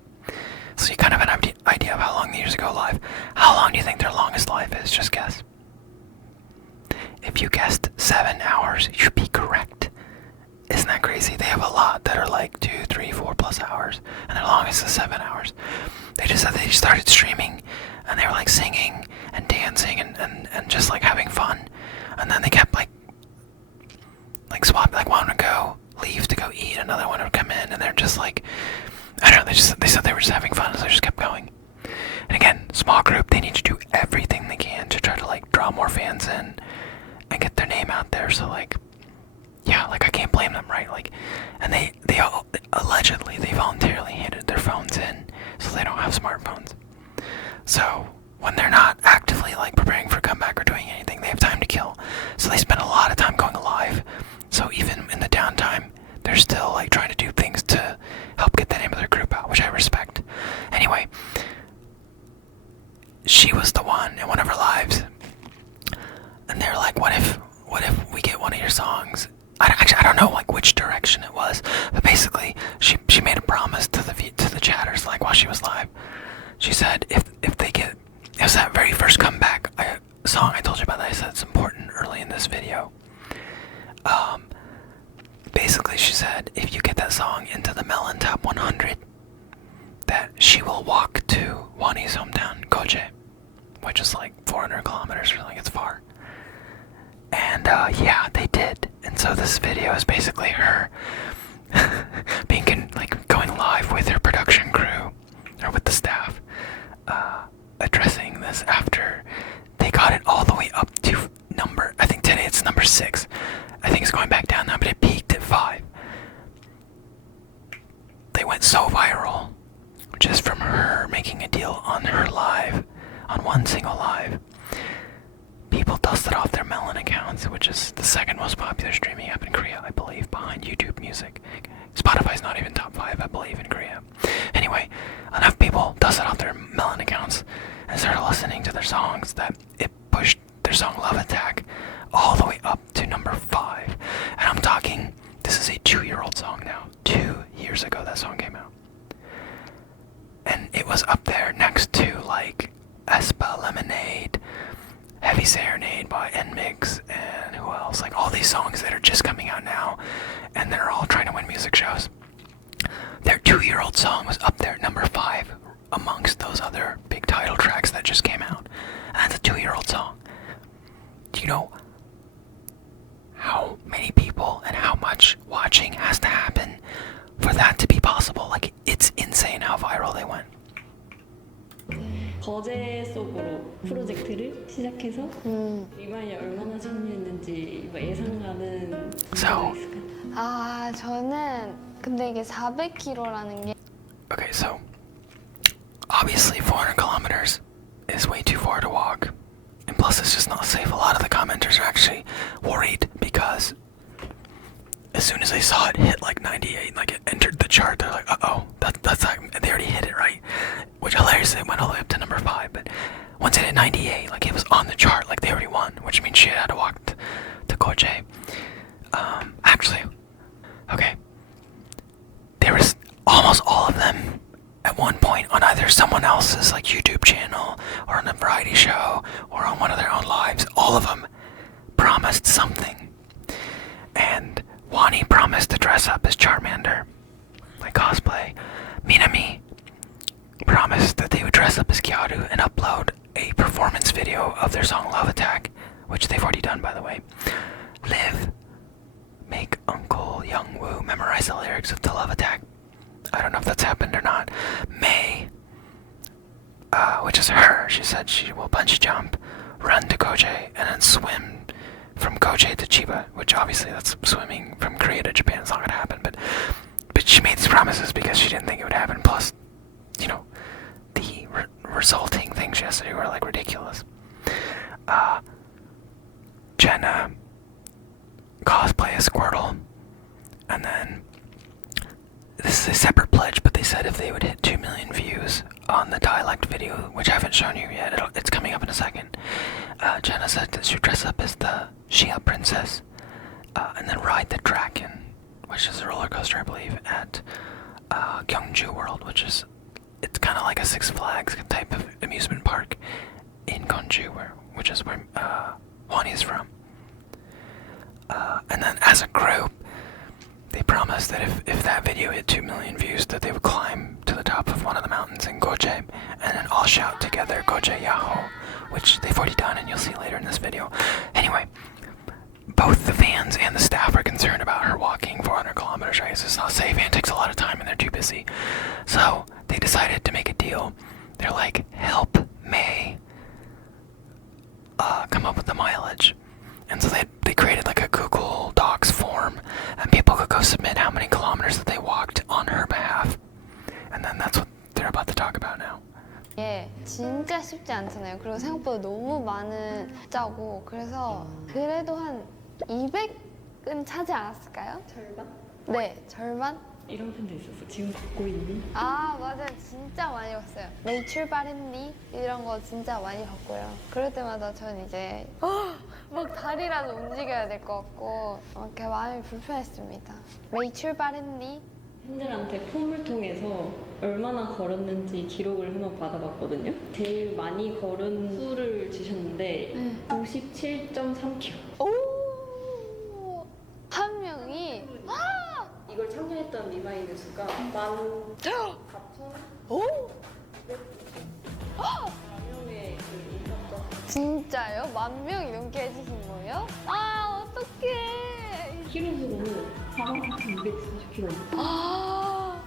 So you kind of have an idea of how long they usually go live. How long do you think their longest live is? Just guess. If you guessed 7 hours, you'd be correct. Isn't that crazy? They have a lot that are like 2, 3, 4 plus hours. hours, and their longest is 7 hours. They just said they started streaming, and they were like singing and dancing and just like having fun, and then they kept like swap, like one would go leave to go eat, another one would come in, and they're just like, I don't know, they said they were just having fun, so they just kept going. And again, small group, they need to do everything they can to try to like draw more fans in and get their name out there. So like, yeah, like I can't blame them, right? Like, and they all allegedly they voluntarily handed their phones in, so they don't have smartphones. So when they're not actively like preparing for a comeback or doing anything, they have time to kill. So they spend a lot of time going live. So even in the downtime, they're still like trying to do things to help get the name of their group out, which I respect. Anyway, she was the one in one of her lives, and they're like, what if we get one of your songs? I don't know like which direction it was, but basically she made a promise to the chatters, like while she was live. She said if they get, it was that very first comeback song I told you about that I said it's important early in this video. Basically she said if you get that song into the Melon Top 100, that she will walk to Wani's hometown, Koche, which is like 400 kilometers or something. It's far. And yeah, they did. And so this video is basically her going live with her production crew, or with the staff, addressing this after they got it all the way up to number, I think today it's number 6. I think it's going back down now, but it peaked at 5. They went so viral just from her making a deal on her live, on one single live. People dusted off their Melon accounts, which is the second most popular streaming app in Korea, I believe, behind YouTube Music. Spotify's not even top 5, I believe, in Korea. Anyway, enough people dusted off their Melon accounts and started listening to their songs that it pushed their song Love Attack all the way up to number 5. And I'm talking, this is a 2-year-old song now. 2 years ago that song came out. And it was up there next to like Espa Lemonade, Heavy Serenade by NMIX, and who else? Like all these songs that are just coming out now, and they're all trying to win music shows. Their 2-year-old song was up there at number 5 amongst those other big title tracks that just came out. And that's a 2-year-old song. Do you know how many people and how much watching has to happen for that to be possible? Like, it's insane how viral they went. 거제 속으로 프로젝트를 시작해서 이마에 얼마나 참여했는지 예상가는 So, 아, 저는 근데 이게 400km라는 게 okay, so obviously 400 kilometers is way too far to walk, and plus it's just not safe. A lot of the commenters are actually worried because as soon as they saw it hit like 98, like it entered the chart, they're like, uh-oh, that's like, they already hit it, right? Which hilariously went all the way up to number 5, but once it hit 98, like it was on the chart, like they already won, which means she had to walk to Koche. Actually, okay, there was almost all of them at one point on either someone else's like YouTube channel or on a variety show or on one of their own lives. All of them promised something, and Wani promised to dress up as Charmander, like cosplay. Minami promised that they would dress up as Kyaru and upload a performance video of their song Love Attack, which they've already done, by the way. Liv, make Uncle Youngwoo memorize the lyrics of the Love Attack. I don't know if that's happened or not. May, which is her, she said she will bungee jump, run to Koche, and then swim from Koche to Chiba, which obviously that's swimming from Korea to Japan. It's not gonna happen, but she made these promises because she didn't think it would happen. Plus, you know, the resulting things she has to do are like ridiculous. Jenna cosplay as Squirtle, and then this is a separate pledge, but they said if they would hit 2 million views on the dialect video, which I haven't shown you yet, it's coming up in a second. Jenna said that she'd dress up as the Shia princess, and then ride the dragon, which is a roller coaster, I believe, at Gyeongju World, it's kind of like a Six Flags type of amusement park in Gyeongju, which is where Wani is from. And then as a group, they promised that if that video hit 2 million views, that they would climb one of the mountains in Goje, and then all shout together Goje Yaho, which they've already done, and you'll see later in this video. Anyway, both the fans and the staff are concerned about her walking 400 kilometers, right? It's not safe, and it takes a lot of time, and they're too busy. So they decided to make a deal. They're like, help May come up with the mileage. And so they created like a Google Docs form, and people could go submit how many kilometers that they walked on her behalf. And then that's what they're about to talk about now. 이게 진짜 쉽지 않잖아요. 그리고 생각보다 너무 많은 숫자고 그래서 그래도 한 200은 차지 않았을까요? 절반? 네, 절반? 이런 편도 있었어. 지금 받고 있니? 아, 맞아요. 진짜 많이 봤어요. 매일 출발했니? 이런 거 진짜 많이 봤고요. 그럴 때마다 전 이제 막 다리라도 움직여야 될 것 같고 이렇게 마음이 불편했습니다. 매일 출발했니? 팬들한테 폼을 통해서 얼마나 걸었는지 기록을 한번 받아봤거든요. 제일 많이 걸은 수를 주셨는데 97.3km. 오! 한 명이 이걸 참여했던 리마인드 수가 14,000. 오! 4명의 그 인사적 진짜요? 10,000명이 넘게 해주신 거예요? 아, 어떡해. 키로수로는 4,240km. 아.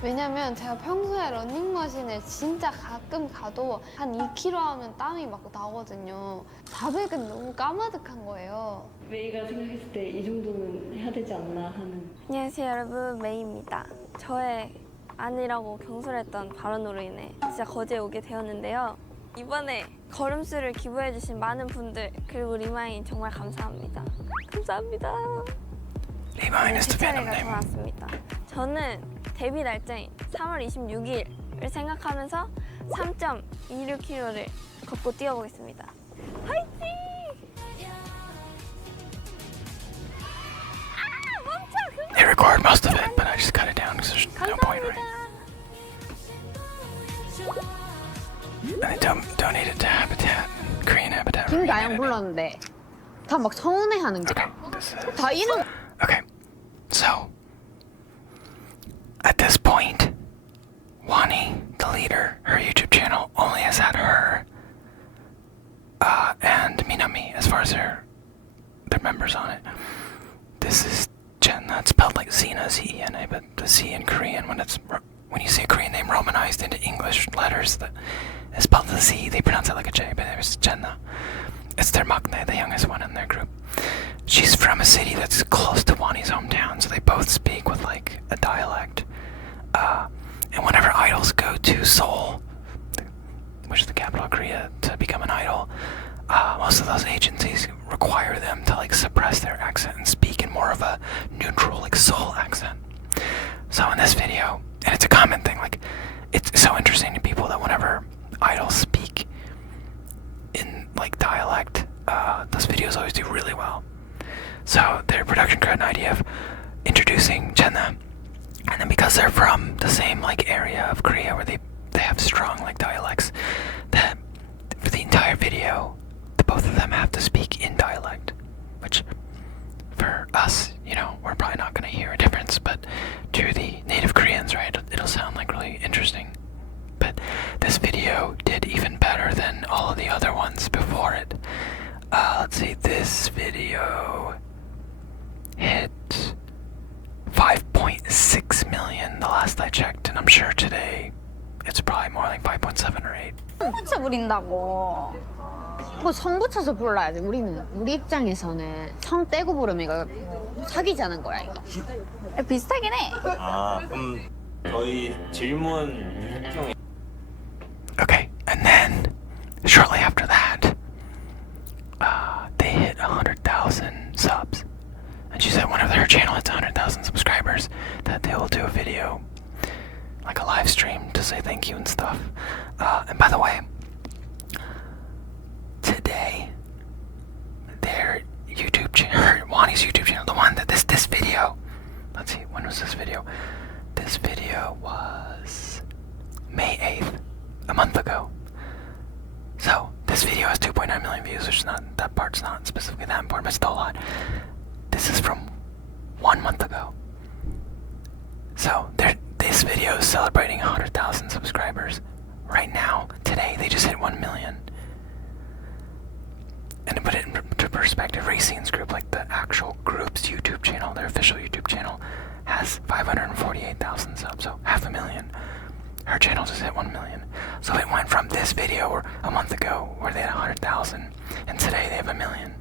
왜냐면 제가 평소에 러닝머신을 진짜 가끔 가도 한 2km 하면 땀이 막 나거든요. 400은 너무 까마득한 거예요. 메이가 생각했을 때 이 정도는 해야 되지 않나 하는. 안녕하세요 여러분, 메이입니다. 저의 아니라고 경솔했던 발언으로 인해 진짜 거제에 오게 되었는데요. 이번에 걸음수를 기부해주신 많은 분들 그리고 리마인 정말 감사합니다. 감사합니다. 리마인 is 제 the Venom 차례가 name. 돌아왔습니다. 저는 데뷔 날짜인 3월 26일을 생각하면서 3.26km를 걷고 뛰어보겠습니다. 화이팅! They record most of it, but I just cut it down because there's no point, right? And they donated to Habitat, Korean Habitat for 김가영 Humanity. 불렀는데 다 막 서운해하는 게. Okay, this is... 다 이름. Okay, so at this point, Wani, the leader, her YouTube channel only has had her and Minami as far as their members on it. This is Jenna. It's spelled like Zena, Z-E-N-A, but the Z in Korean, when you see a Korean name romanized into English letters that is spelled the Z, they pronounce it like a J, but it was Jenna. It's their maknae, the youngest one in their group. She's from a city that's close to Wani's hometown, so they both speak with like a dialect. And whenever idols go to Seoul, which is the capital of Korea, to become an idol, most of those agencies require them to like suppress their accent and speak in more of a neutral, like Seoul accent. So in this video, and it's a common thing, like it's so interesting to people that whenever idols speak in like dialect, those videos always do really well. So their production crew had an idea of introducing Jenna, and then because they're from the same like area of Korea where they have strong like dialects, that for the entire video, the both of them have to speak in dialect, which for us, you know, we're probably not going to hear a difference, but to the native Koreans, right, it'll sound like really interesting. But this video did even better than all of the other ones before it. Let's see, this video hit 5.6 million the last I checked, and I'm sure today it's probably more like 5.7 or 8. 성붙여 부린다고. 뭐 성 붙여서 불러야지. 우리 입장에서는 성 떼고 부르면 이거 사기자는 거야 이거. 비슷하긴 해. 아, 그럼 저희 질문 형. Okay, and then shortly after that, they hit 100,000 subs. And she said whenever her channel hits 100,000 subscribers, that they will do a video, like a live stream, to say thank you and stuff. And by the way, today, their YouTube channel, Wani's YouTube channel, the one that this video, let's see, when was this video? This video was May 8th, a month ago. So, this video has 2.9 million views, which is not, that part's not specifically that important, but still a lot. This is from 1 month ago. So, this video is celebrating 100,000 subscribers. Right now, today, they just hit 1 million. And to put it into perspective, Rescene's group, like the actual group's YouTube channel, their official YouTube channel, has 548,000 subs, so 500,000. Her channel just hit 1 million. So it went from this video a month ago where they had 100,000, and today they have 1 million.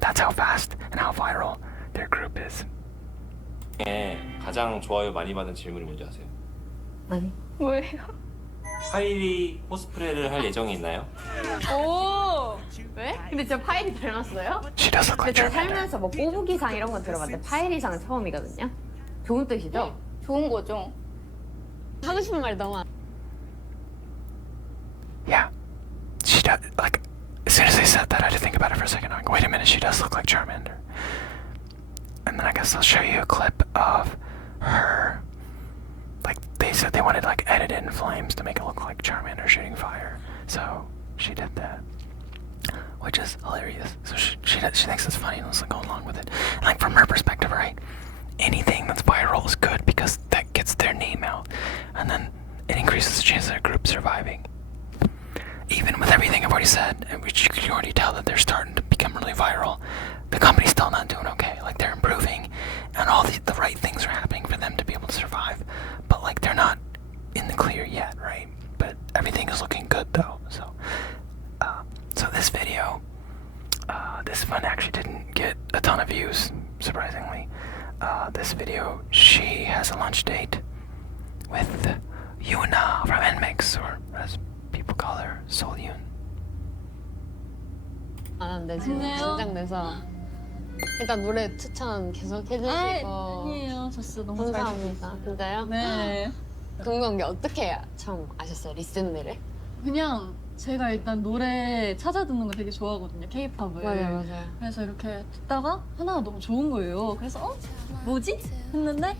That's how fast and how viral their group is. 가장 좋아요 많이 받은 질문이 뭔지 아세요? 아니. 뭐예요? 파일이 코스프레를 할 예정이 있나요? 오! 왜? 근데 진짜 파일이 닮았어요? She does look 근데 like 제가 Charmander. 살면서 뭐 꼬부기상 이런 건 들어봤는데 파일이상은 처음이거든요. 좋은 뜻이죠? 좋은 거죠. 하고 싶은 말 너무 많아. Yeah. She does, like, as soon as they said that, I had to think about it for a second. I'm like, wait a minute, she does look like Charmander. And then I guess I'll show you a clip of her. Like, they said they wanted, like, edited in flames to make it look like Charmander shooting fire. So, she did that. Which is hilarious. So she thinks it's funny and let's go along with it. And, like, from her perspective, right? Anything that's viral is good because that gets their name out. And then it increases the chance of their group surviving. Even with everything I've already said, which you can already tell that they're starting to become really viral, the company's still not doing okay. Like, they're improving, and all the right things are happening for them to be able to survive. But, like, they're not in the clear yet, right? But everything is looking good, though. So this video, this one actually didn't get a ton of views, surprisingly. This video, she has a lunch date with Yuna from NMIX, or as people call her, Solyun. 네, 지금 긴장돼서 일단 노래 추천 계속 해주시고 아니에요. 저 진짜 너무 잘 감사합니다. 진짜요? 네. 궁금한 게 어떻게 처음 아셨어요? 리슨네를? 그냥 제가 일단 노래 찾아 듣는 거 되게 좋아하거든요. K-팝을. 맞아요. 그래서 이렇게 듣다가 하나가 너무 좋은 거예요. 그래서 뭐지? 했는데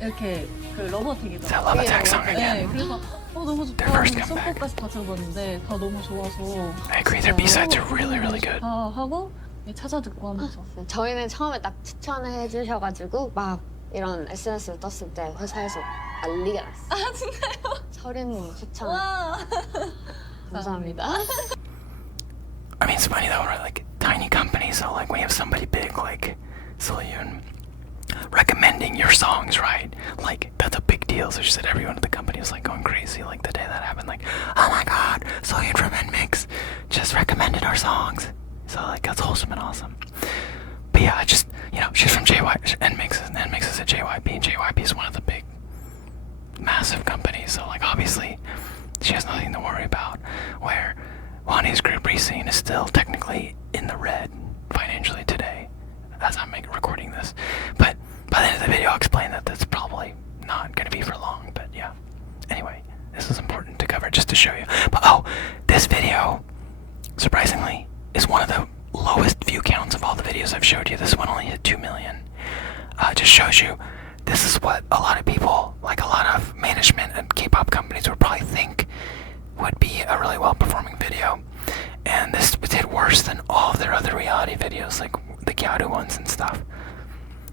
이렇게 그 러버택이죠. Is that Love Attack song 네, again? 그래서 너무 좋다. first 그래서 comeback. 선곡까지 다 들어봤는데 다 너무 좋아서 I agree, their B-sides are really, really good. 다 하고 찾아 듣고 하면서 저희는 처음에 딱 추천해 주셔가지고 막 이런 SNS를 떴을 때 회사에서 난리가 났어요. 아 진짜요? 서린님 추천 와 감사합니다. I mean, it's funny though, right? Like, tiny companies, so like when you have somebody big like Solyun recommending your songs, right? Like, that's a big deal. So she said everyone at the company was like going crazy. Like the day that happened, like, oh my god, Solyun from NMIX just recommended our songs. So like, that's wholesome and awesome. But yeah, I just, you know, she's from NMIX, and NMIX is a JYP, and JYP is one of the big, massive companies. So like, obviously, she has nothing to worry about. Where Wani's group Rescene is still technically in the red financially today, as I'm recording this. But by the end of the video, I'll explain that that's probably not going to be for long. But yeah. Anyway, this is important to cover just to show you. But oh, this video, surprisingly, is one of the lowest view counts of all the videos I've showed you. This one only hit 2 million. Just shows you this is what a lot of people, like a lot of management and K-pop companies, would probably think would be a really well-performing video. And this did worse than all of their other reality videos, like the Gyaru ones and stuff.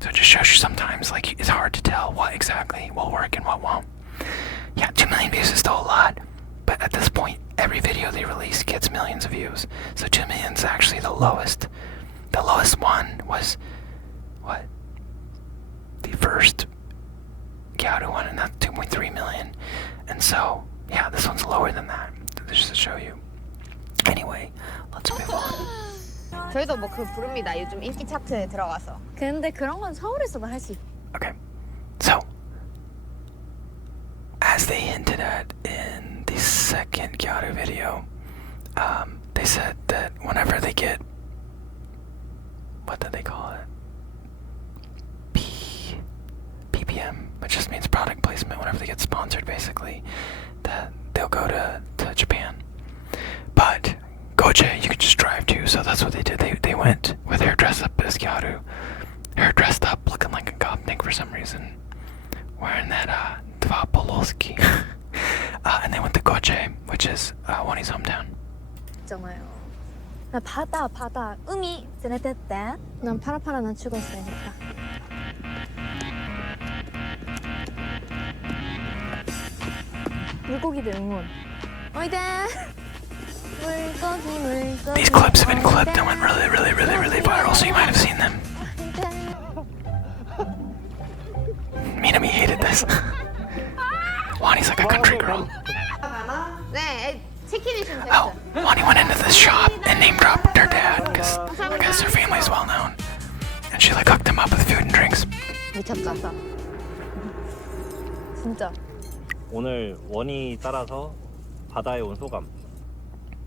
So it just shows you sometimes, like, it's hard to tell what exactly will work and what won't. Yeah, 2 million views is still a lot, but at this point, every video they release gets millions of views. So 2 million is actually the lowest. The lowest one was, what? The first Gyaru one, and that's 2.3 million. And so, yeah, this one's lower than that, just to show you. Anyway, let's move on. 저희도 뭐 그 부릅니다. 요즘 인기 차트에 들어가서. 근데 그런 건 서울에서도 할 수 있어. Okay, so, as they hinted at in the second Gyaru video, they said that whenever they get, what did they call it? PPM, which just means product placement, whenever they get sponsored, basically, that they'll go to Japan. But Goje, you can just drive to, so that's what they did. They went with hair dressed up as Gyaru, hair dressed up, looking like a gopnik for some reason, wearing that Dva Pololski. And they went to Goje, which is Wani's hometown. 있잖아요. 나 바다, 음이 지내댔대. 난 파라파라나 추고 있어야겠다. 물고기들 응원. 어이든 물고기. These clips have been clipped and went really viral, so you might have seen them. Minami hated this. Wani's like a country girl. 네, 치킨이 좀 Oh, Wani went into this shop and name dropped her dad because I guess her family's well known. And she like hooked him up with food and drinks. 미쳤다. 진짜. 오늘 원이 따라서 바다에 온 소감.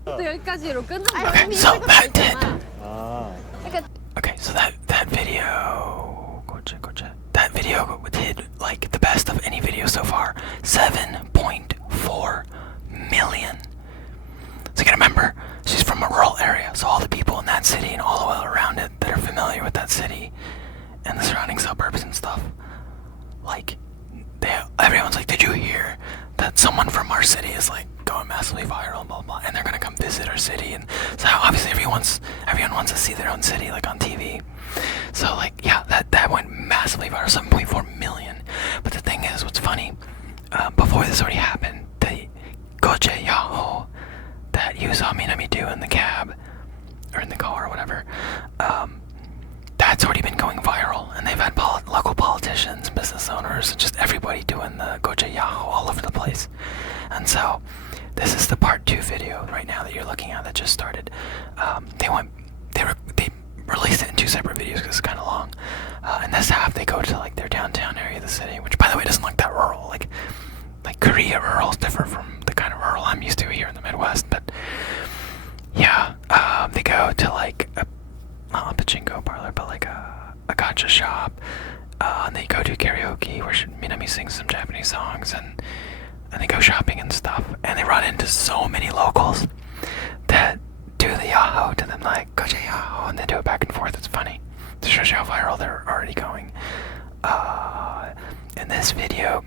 또 여기까지로 끝난 거야. Okay, so that did. 아, Okay, so that video, that video did like the best of any video so far. 7.4 million. So you gotta remember, she's from a rural area, so all the people in that city and all the way around it that are familiar with that city and the surrounding suburbs and stuff, like, everyone's like, did you hear that someone from our city is like going massively viral, blah blah, and they're gonna come visit our city, and so obviously everyone wants to see their own city like on TV. So like, yeah, that went massively viral, 7.4 million. But the thing is, what's funny, before this already happened, the Goje Yahoo that you saw Minami do in the cab or in the car or whatever, that's already been going viral, and they've had local politicians, business owners, and just everybody doing the Goje Yahoo all over the place. And so this is the part 2 video right now that you're looking at that just started. They released it in 2 separate videos because it's kind of long. In this half, they go to like their downtown area of the city, which by the way doesn't look that rural. Like Korea rural is different from the kind of rural I'm used to here in the Midwest. But yeah, they go to like not a pachinko parlor, but like a gacha shop. And they go to karaoke where Minami sings some Japanese songs, and they go shopping and stuff. And they run into so many locals that do the Yahoo to them, like Goje Yahoo, and they do it back and forth. It's funny. It shows you how viral they're already going. In this video,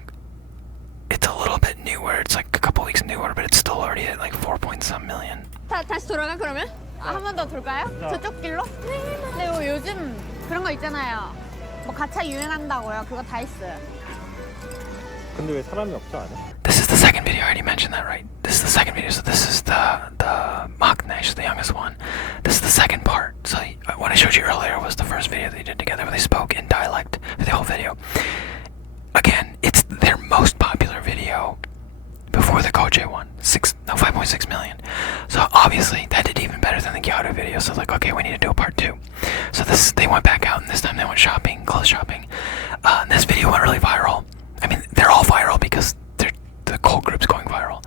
it's a little bit newer. It's like a couple weeks newer, but it's still already at like 4.some million. 다시 돌아가 그러면? 한 번 더 돌까요? 저쪽 길로? 네, 요즘 그런 거 있잖아요. 뭐 가차 유행한다고요. 그거 다 있어요. 근데 왜 사람이 없지 않아? This is the second video. I already mentioned that, right? This is the second video. So this is the Maknesh, the youngest one. This is the second part. So what I showed you earlier was the first video they did together where they spoke in dialect for the whole video. Again, it's their most popular video before the Goje one. 5.6 million. So obviously that did even better than the Gyaru video. So like, okay, we need to do a part 2. So they went back out, and this time they went shopping, clothes shopping. And this video went really viral. I mean, they're all viral because the whole group's going viral.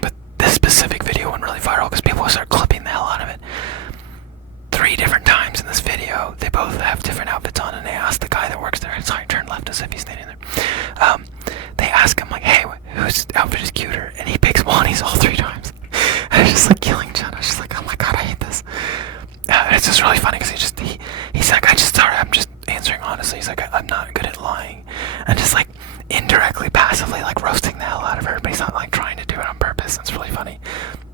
But this specific video went really viral because people started clipping the hell out of it. 3 different times in this video, they both have different outfits on, and they ask the guy that works there, sorry, turn left as if he's standing there. They ask him like, hey, whose outfit is cuter? And he picks Wani's all 3 times. And it's just like killing Jen. I was just like, oh my god, I hate this. It's just really funny because he's like, I'm just answering honestly. He's like, I'm not good at lying. And just like indirectly, passively like roasting the hell out of her, but he's not like trying to do it on purpose. It's really funny.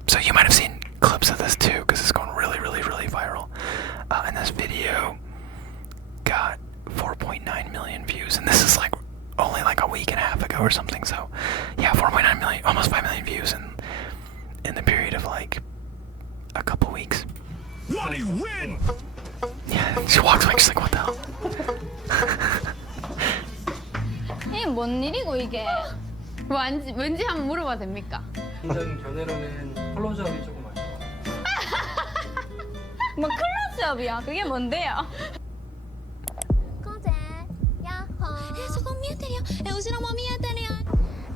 So you might have seen clips of this too because it's going really viral. And this video got 4.9 million views, and this is like only like a week and a half ago or something. So yeah, 4.9 million, almost 5 million views in the period of like a couple weeks. Wani win! Yeah, she walks away, she's like, what the hell? 이게 뭔 일이고 이게? 왠지 한번 물어봐도 됩니까? 굉장히 견해로는 클로즈업이 조금 많이 뭐 클로즈업이야? 그게 뭔데요? 고제 야호. 저거 미안해요. 우시랑 뭐 미안해요.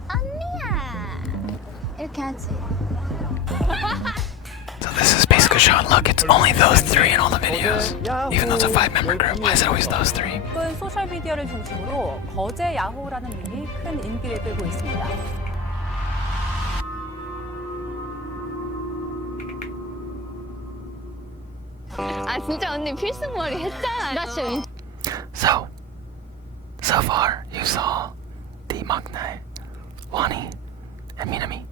언니야. 이렇게 하지. So this is basically showing, look, it's only those 3 in all the videos. Even though it's a 5-member group, why is it always those 3? 소셜미디어를 중심으로 거제 야호라는 밈이 큰 인기를 끌고 있습니다. 아 진짜 언니 필승머리 했잖아요. 나 진짜 So far, you saw the Maknae, Wani, and Minami.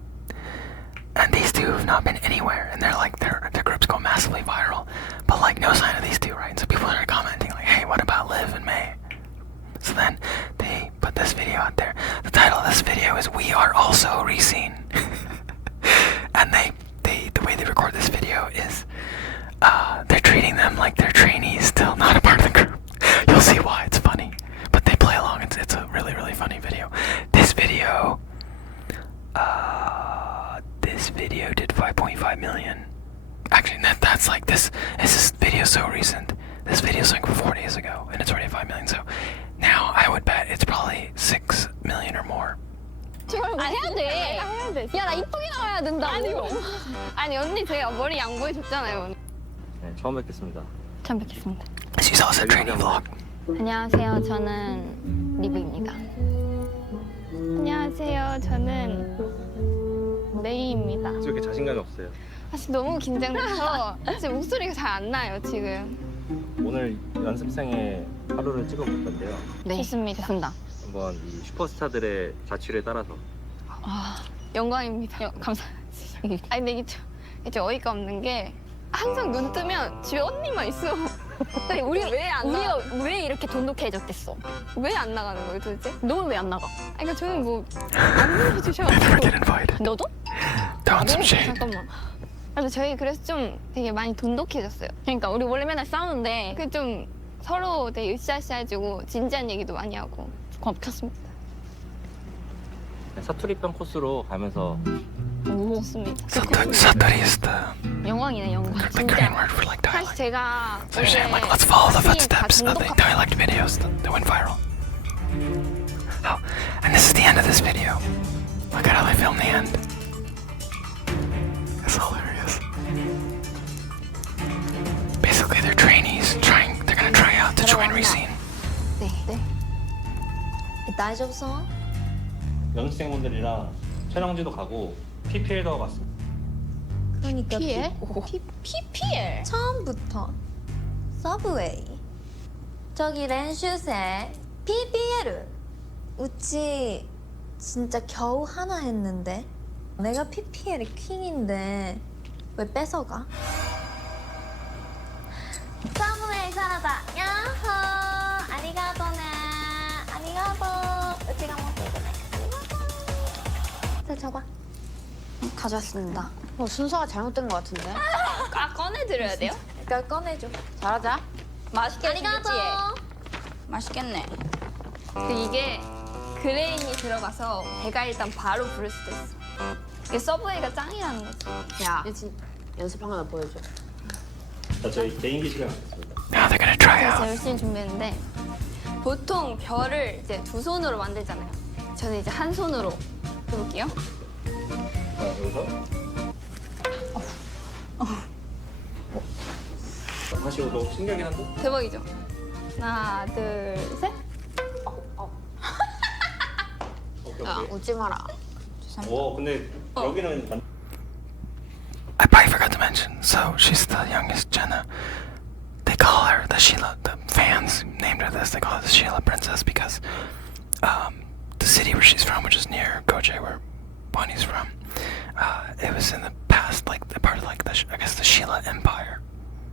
And these 2 have not been anywhere, and they're like, their groups go massively viral, but like no sign of these 2, right? So people are commenting like, hey, what about Liv and May? So then they put this video out there. The title of this video is we are also Rescene. And the way they record this video is they're treating them like they're trainees still, not a part of the group. You'll see why, it's funny. But they play along, it's a really, really funny video. This video did 5.5 million. Actually, that's like this video so recent. This video's like 4 days ago, and it's already 5 million, so now I would bet it's probably 6 million or more. 아 해야 돼. 야 나 이쁘게 나와야 된다고. 아니 언니 제가 머리 양보해 줬잖아요. 네, 처음 뵙겠습니다. 처음 뵙겠습니다. She's also a training vlog. 안녕하세요. 저는 리브입니다. 안녕하세요. 저는 메이입니다. 왜 이렇게 자신감이 없어요? 사실 너무 긴장돼서 사실 목소리가 잘 안 나요 지금. 오늘 연습생의 하루를 찍어볼 건데요. 네. 좋습니다. 한번 이 슈퍼스타들의 자취를 따라서. 아, 영광입니다. 감사합니다. 아니 근데 이게 좀 어이가 없는 게 항상 눈 뜨면 집에 언니만 있어. 아니 우리가 왜 이렇게 돈독해졌겠어? 왜 안 나가는 거예요 도대체? 너는 왜 안 나가? 아니 그러니까 저는 뭐 안 불러주셔가지고. 너도? 잠깐만. 근데 저희 그래서 좀 되게 많이 돈독해졌어요. 그러니까 우리 원래 맨날 싸우는데 그 좀 서로 되게 으쌰으쌰해지고 진지한 얘기도 많이 하고 고맙습니다. 사투리병 코스로 가면서 좋습니다. Satori is the 영광이네 영광. Korean word for like 사실 dialect. 제가 So they're saying like, let's follow the footsteps of the dialect videos that went viral. Oh, and this is the end of this video. Look at how they film the end. It's hilarious. Basically, they're trainees they're gonna try out to join Rescene. 네.大丈夫そう? 연습생분들이랑 촬영지도 가고 PPL도 갔습니다. 그러니까 PL? PPL 처음부터 서브웨이 저기 練習生 PPL 우치 진짜 겨우 하나 했는데 내가 PPL의 퀸인데 왜 뺏어가? 서브웨이 살아다 야호 아리가또네 아리가또 우치가 먹을게 자 줘봐 가져왔습니다. 순서가 잘못된 것 같은데. 꺼내드려야 돼요? 그러니까 꺼내줘 잘하자. 맛있게 아리가또 맛있겠네. 이게 그레인이 들어가서 배가 일단 바로 부를 수도 있어. 이게 서브웨이가 짱이라는 거지. 야 연습한 거 보여줘. 자, 저희 개인기 시간 갖겠습니다. Now they're gonna try 제가 out. 열심히 준비했는데 보통 별을 이제 두 손으로 만들잖아요. 저는 이제 한 손으로 해볼게요. 자, 여기서 다시 너무 신기하긴 한데? 대박이죠? 하나, 둘, 셋. 오케이, 야 오케이. 웃지 마라. 오, 근데 여기는 I probably forgot to mention. So she's the youngest Jenna. They call her the Sheila. The fans named her this. They call her the Sheila Princess because the city where she's from, which is near Goje, where Bonnie's from, it was in the past like a part of like I guess the Sheila Empire.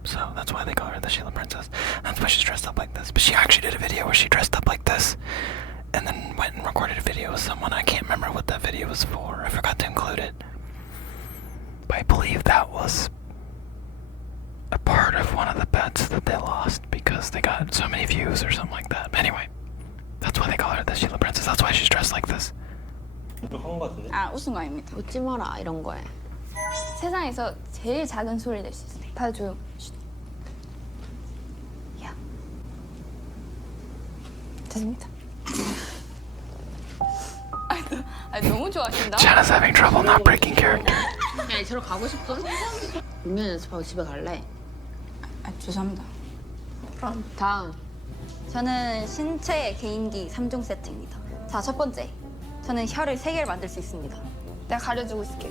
So that's why they call her the Sheila Princess. That's why she's dressed up like this. But she actually did a video where she dressed up like this, and then went and recorded a video with someone. I can't remember what that video was for. I forgot to include it. But I believe that was a part of one of the bets that they lost because they got so many views or something like that. But anyway, that's why they call her the Sheila Princess. That's why she's dressed like this. 한것 같은데? 아, 웃은 거 아닙니다. 웃지 마라 이런 거에. 세상에서 제일 작은 소리를 낼 수 있어요. 다 조용. 야. 됐습니다. 아니, 너무 좋아하신다. Jenna's having trouble not breaking character. 야 저러 가고 싶어? 분명 연습하고 집에 갈래. 아, 죄송합니다. 그럼 다음. 저는 신체 개인기 3종 세트입니다. 자, 첫 번째. 저는 혀를 3개를 만들 수 있습니다. 내가 가려주고 있을게.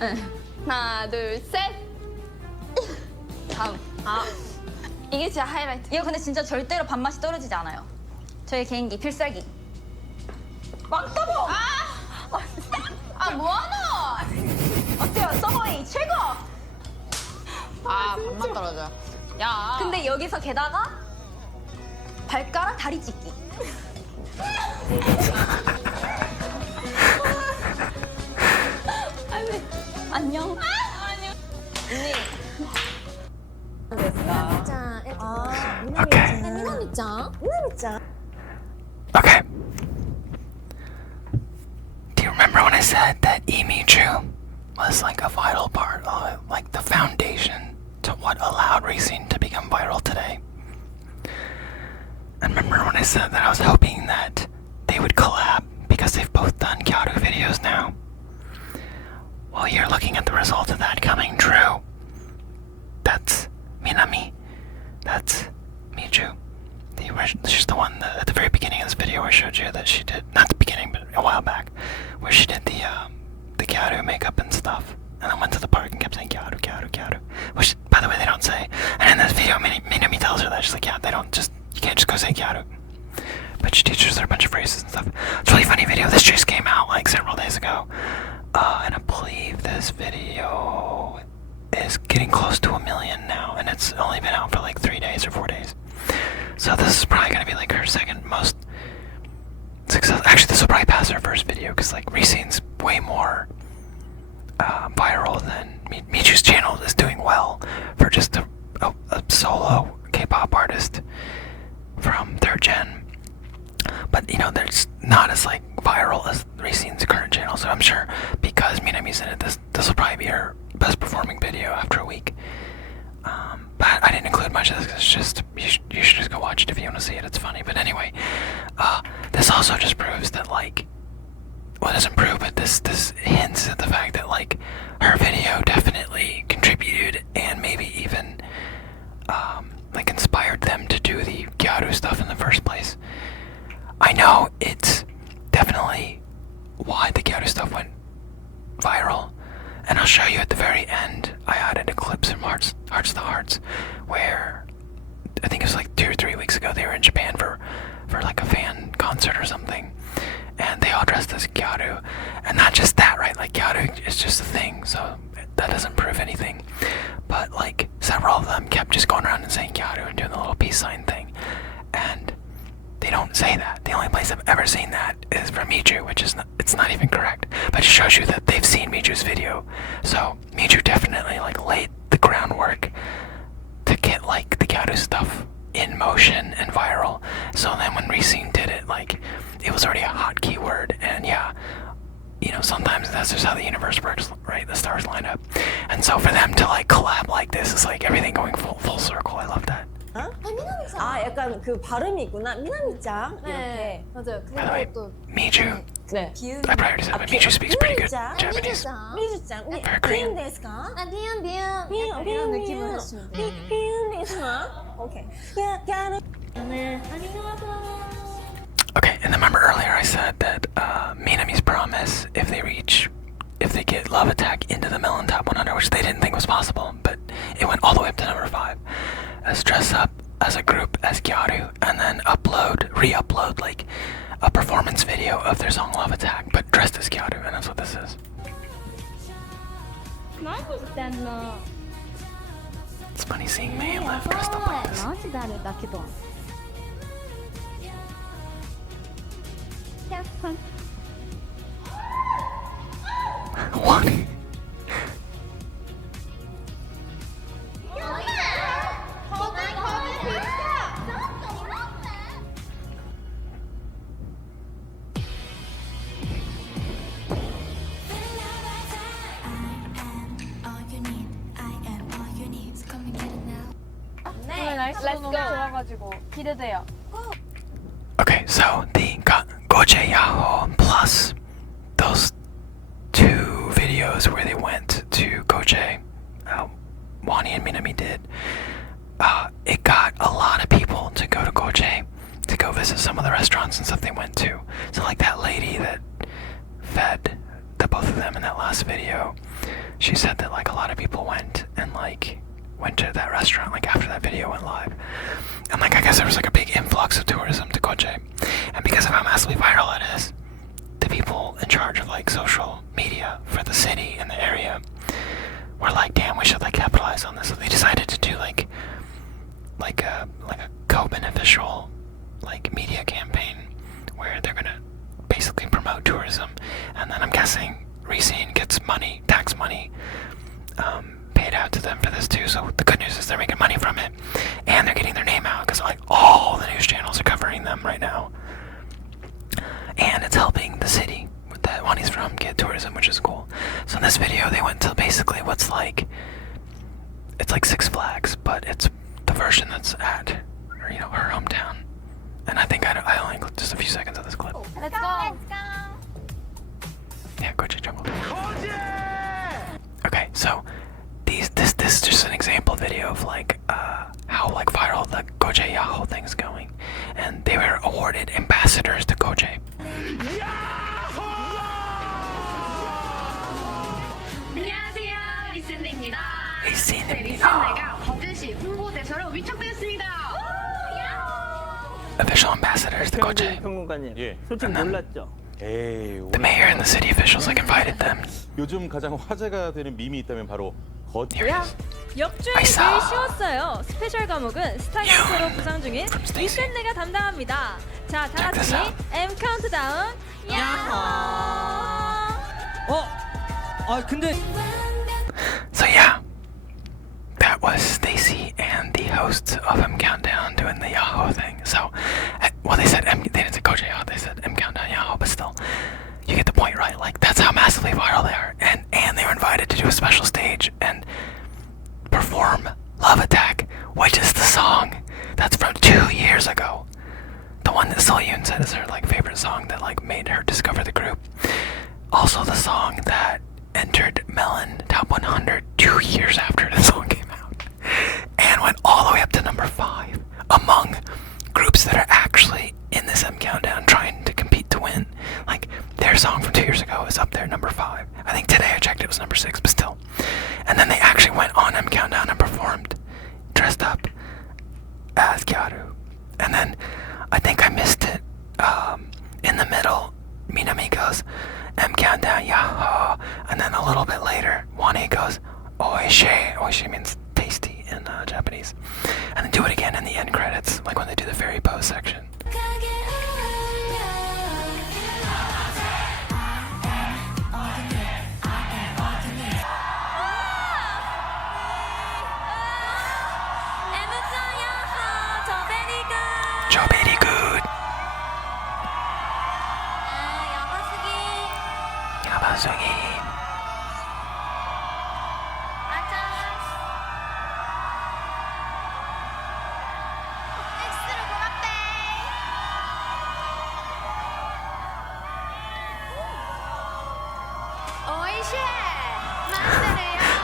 응. 하나, 둘, 셋! 다음. 아, 이게 진짜 하이라이트. 이거 근데 진짜 절대로 밥맛이 떨어지지 않아요. 저의 개인기 필살기. 막다보! 뭐하노? 어때요? 서버이 최고! 아 밥만 떨어져. 야. 근데 여기서 게다가 발가락 다리 찢기. 안녕. Okay. Do you remember when I said that Imi-Chu was like a vital part, like the foundation to what allowed Rescene to become viral today? And remember when I said that I was hoping that they would collab because they've both done Kyaru videos now? Well, you're looking at the result of that coming true. That's Minami. That's Michu. She's the one that, at the very beginning of this video I showed you that she did, not the beginning, but a while back, where she did the Kyaru makeup and stuff. And then went to the park and kept saying Kyaru, Kyaru, Kyaru. Which, by the way, they don't say. And in this video, Minami tells her that. She's like, yeah, you can't just go say Kyaru. But she teaches her a bunch of phrases and stuff. It's a really funny video. This just came out like several days ago. And I believe this video is getting close to 1 million now. And it's only been out for like 3 days or 4 days. So this is probably going to be like her second most successful. Actually, this will probably pass her first video because like Rescene's way more viral than Michu's channel is doing well for just a solo K-pop artist from 3rd gen. But you know, there's not as like viral as Rescene's current channel. So I'm sure because Minami's in it, this will probably be her best performing video after a week. But I didn't include much of this because it's just you should just go watch it if you want to see it. It's funny. But anyway, this also just proves that like, well, it doesn't prove, but this hints at the fact that like her video definitely contributed and maybe even like inspired them to do the Kyaru stuff in the first place. I know it's definitely why the Kyaru stuff went viral. And I'll show you at the very end, I added a clip from Hearts to Hearts, where I think it was like 2 or 3 weeks ago they were in Japan for like a fan concert or something, and they all dressed as Kyaru. And not just that, right? Like Kyaru is just a thing, so that doesn't prove anything. But like several of them kept just going around and saying Kyaru and doing the little peace sign thing, and they don't say that. The only place I've ever seen that is from Michu, which is it's not even correct. But it shows you that they've seen Michu's video. So Michu definitely like laid the groundwork to get like the Kyaru stuff in motion and viral. So then when Rescene did it, like it was already a hot keyword. And yeah, you know, sometimes that's just how the universe works, right? The stars line up. And so for them to like collab like this is like everything going full circle. I love that. 아, 약간 그 발음이 있구나. 미나미짱 이렇게. 맞아요. By the way, 그리고 또 Michu, 네. I probably said, but Michu speaks pretty good Japanese. 미주짱. Very Korean. 데스까? 비운 이런 느낌으로 해주시면 돼요. 비운데스까? 오케이. Okay, and remember earlier I said that Minami's promise, if they get Love Attack into the Melon Top 100, which they didn't think was possible, but it went all the way up to number 5, is dress up as a group as Kyaru, and then re-upload like a performance video of their song Love Attack, but dressed as Kyaru, and that's what this is. It's funny seeing May and Liv dressed up like this. What? Okay, so the Goche Yaho plus those 2 videos where they went to Goche, Wani and Minami did, it got a lot of people to go to Goche to go visit some of the restaurants and stuff they went to. So like that lady that fed the both of them in that last video, she said that like a lot of people went to that restaurant like after that video went live. And like I guess there was like a big influx of tourism to Goche. And because of how massively viral it is, the people in charge of like social media for the city and the area were like, damn, we should like capitalize on this. So they decided to do like a co-beneficial like media campaign where they're gonna basically promote tourism, and then I'm guessing Rescene gets money, tax money, paid out to them for this too. So the good news is they're making money from it, and they're getting their name out because like all the news channels are covering them right now, and it's helping the city that Wani's from get tourism, which is cool. So in this video, they went to basically what's like, it's like Six Flags, but it's the version that's at, her hometown. And I think I only include just a few seconds of this clip. Let's go. Yeah, Goje Jungle. Okay, so this is just an example video of like how like viral the Goje Yahoo thing's going, and they were awarded ambassadors to Goje. 안녕하세요, 리슨입니다. 리슨입니다. 거제시 홍보대사로 위촉되었습니다. Official ambassadors to Goje. 평론가님, 예. 솔직히 놀랐죠? The mayor and the city officials like invited them. 요즘 가장 화제가 되는 밈이 있다면 바로 야, 역주행이 제일 쉬웠어요. 스페셜 과목은 스타 강사로 부상 중인 리센네가 담당합니다. 자, 다 같이 M 카운트다운 야호! 근데 So yeah, that was Stacy and the hosts of M Countdown doing the Yahoo thing. So, well, they didn't say Goje Yahoo, they said M Countdown Yahoo, but still, you get the point, right? Like, that's how massively viral they are. And they were invited to do a special stage and perform Love Attack, which is the song that's from 2 years ago. The one that Soyun said is her like favorite song that like made her discover the group. Also the song that entered Melon Top 100 2 years after the song came out, and went all the way up to number 5 among groups that are actually in this M Countdown trying to compete to win. Like, their song from 2 years ago is up there number 5. I think today I checked it was number 6, but still. And then they actually went on M Countdown and performed dressed up as Gyaru. And then I think I missed it in the middle. Minami goes M Countdown Yahoo, and then a little bit later Wani goes Oishi. Oishi means tasty in Japanese. And then do it again in the end credits, like when they do the fairy pose section. 저 very good. 야마수기.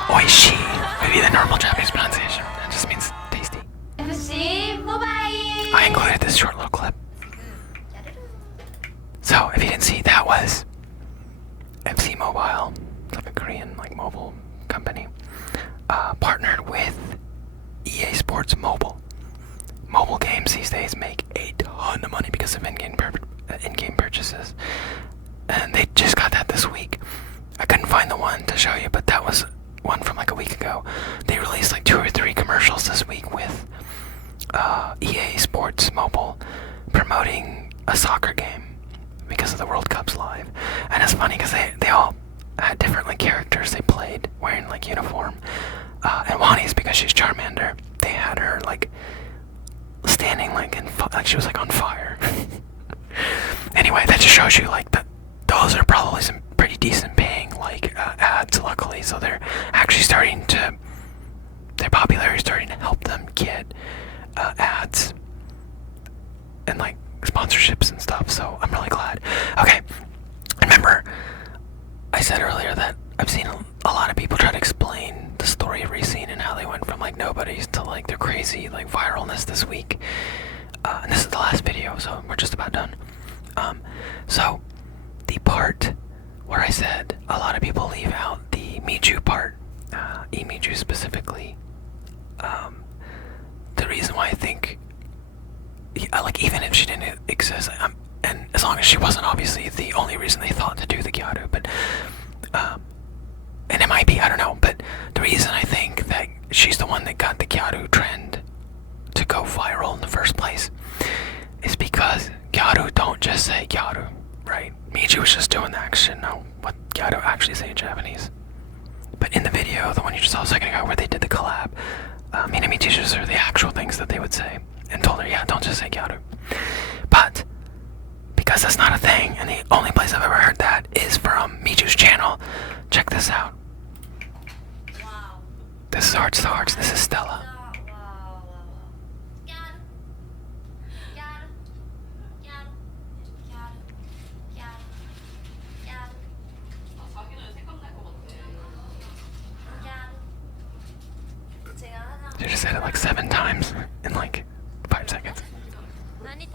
Oishi would be the normal Japanese pronunciation. That just means tasty. FC 모바일. I included this short little clip. So, if you didn't see, that was FC Mobile. It's like a Korean mobile company. Partnered with EA Sports Mobile. Mobile games these days make a ton of money because of in-game purchases. And they just got that this week. I couldn't find the one to show you, but that was one from like a week ago. They released like 2 or 3 commercials this week with EA Sports Mobile promoting a soccer game because of the World Cup's live. And it's funny because they all had different like characters they played wearing like uniform. And Wani's, because she's Charmander, they had her like standing like she was like on fire. Anyway, that just shows you like that those are probably some pretty decent paying like ads, luckily. So they're actually starting to, their popularity is starting to help them get ads and like sponsorships and stuff. So I'm really glad. Okay, remember I said earlier that I've seen a lot of people try to explain the story of Rescene and how they went from like nobodies to like their crazy like viralness this week. And this is the last video, so we're just about done. So the part where I said a lot of people leave out the Miju part, Miju specifically, the reason why I think, like, even if she didn't exist, and as long as she wasn't obviously the only reason they thought to do the Gyaru, but and it might be, I don't know, but the reason I think that she's the one that got the Gyaru trend to go viral in the first place is because Gyaru don't don't just say gyaru, right? Miju was just doing that. I should know what gyaru actually say in Japanese. But in the video, the one you just saw a second ago where they did the collab, Minami teaches her the actual things that they would say and told her, yeah, don't just say gyaru. But because that's not a thing, and the only place I've ever heard that is from Miju's channel, check this out. Wow. This is Hearts to Hearts. This is Stella. She just said it like 7 times in like 5 seconds. Nani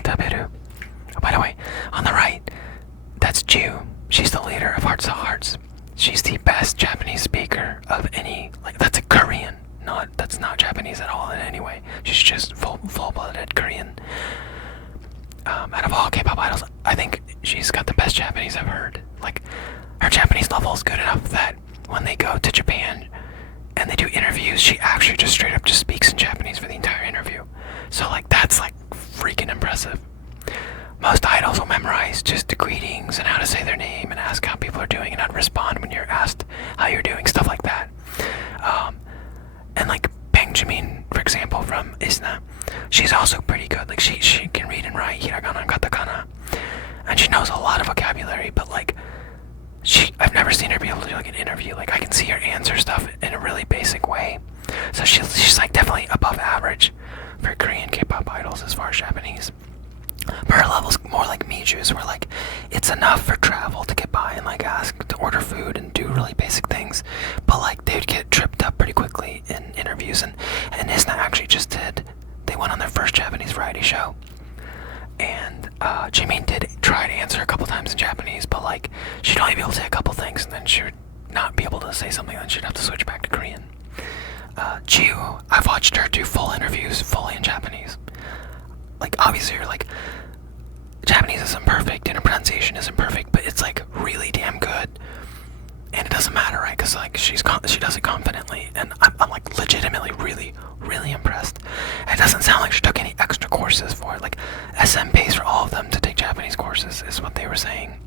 taberu? Oh, by the way, on the right, that's Ju. She's the leader of Hearts to Hearts. She's the best Japanese speaker of any, like, that's a Korean. That's not Japanese at all in any way. She's just full-blooded Korean. Out of all K-pop idols, I think she's got the best Japanese I've heard. Like, her Japanese level is good enough that when they go to Japan and they do interviews, she actually just straight up just speaks in Japanese for the entire interview. So like that's like freaking impressive. Most idols will memorize just the greetings and how to say their name and ask how people are doing and how to respond when you're asked how you're doing, stuff like that. And like Bang Jimin, for example, from ISNA, she's also pretty good. Like she can read and write hiragana and katakana, and she knows a lot of vocabulary, but like I've never seen her be able to do like an interview. Like I can see her answer stuff in a really basic way. So she's like definitely above average for Korean K-pop idols as far as Japanese. But her level's more like Miju's, where like it's enough for travel to get by and like ask to order food and do really basic things. But like they'd get tripped up pretty quickly in interviews, and ISNA actually just they went on their first Japanese variety show. And Jimin did try to answer a couple times in Japanese, but like she'd only be able to say a couple things, and then she would not be able to say something, then she'd have to switch back to Korean. Ju, I've watched her do full interviews fully in Japanese. Like obviously, you're like Japanese isn't perfect and her pronunciation isn't perfect, but it's like really damn good, and it doesn't matter, right? Because like she does it confidently, and I'm like legitimately really impressed. It doesn't sound like she took any extra courses for it. Like SM pays for all of them to take Japanese courses, is what they were saying.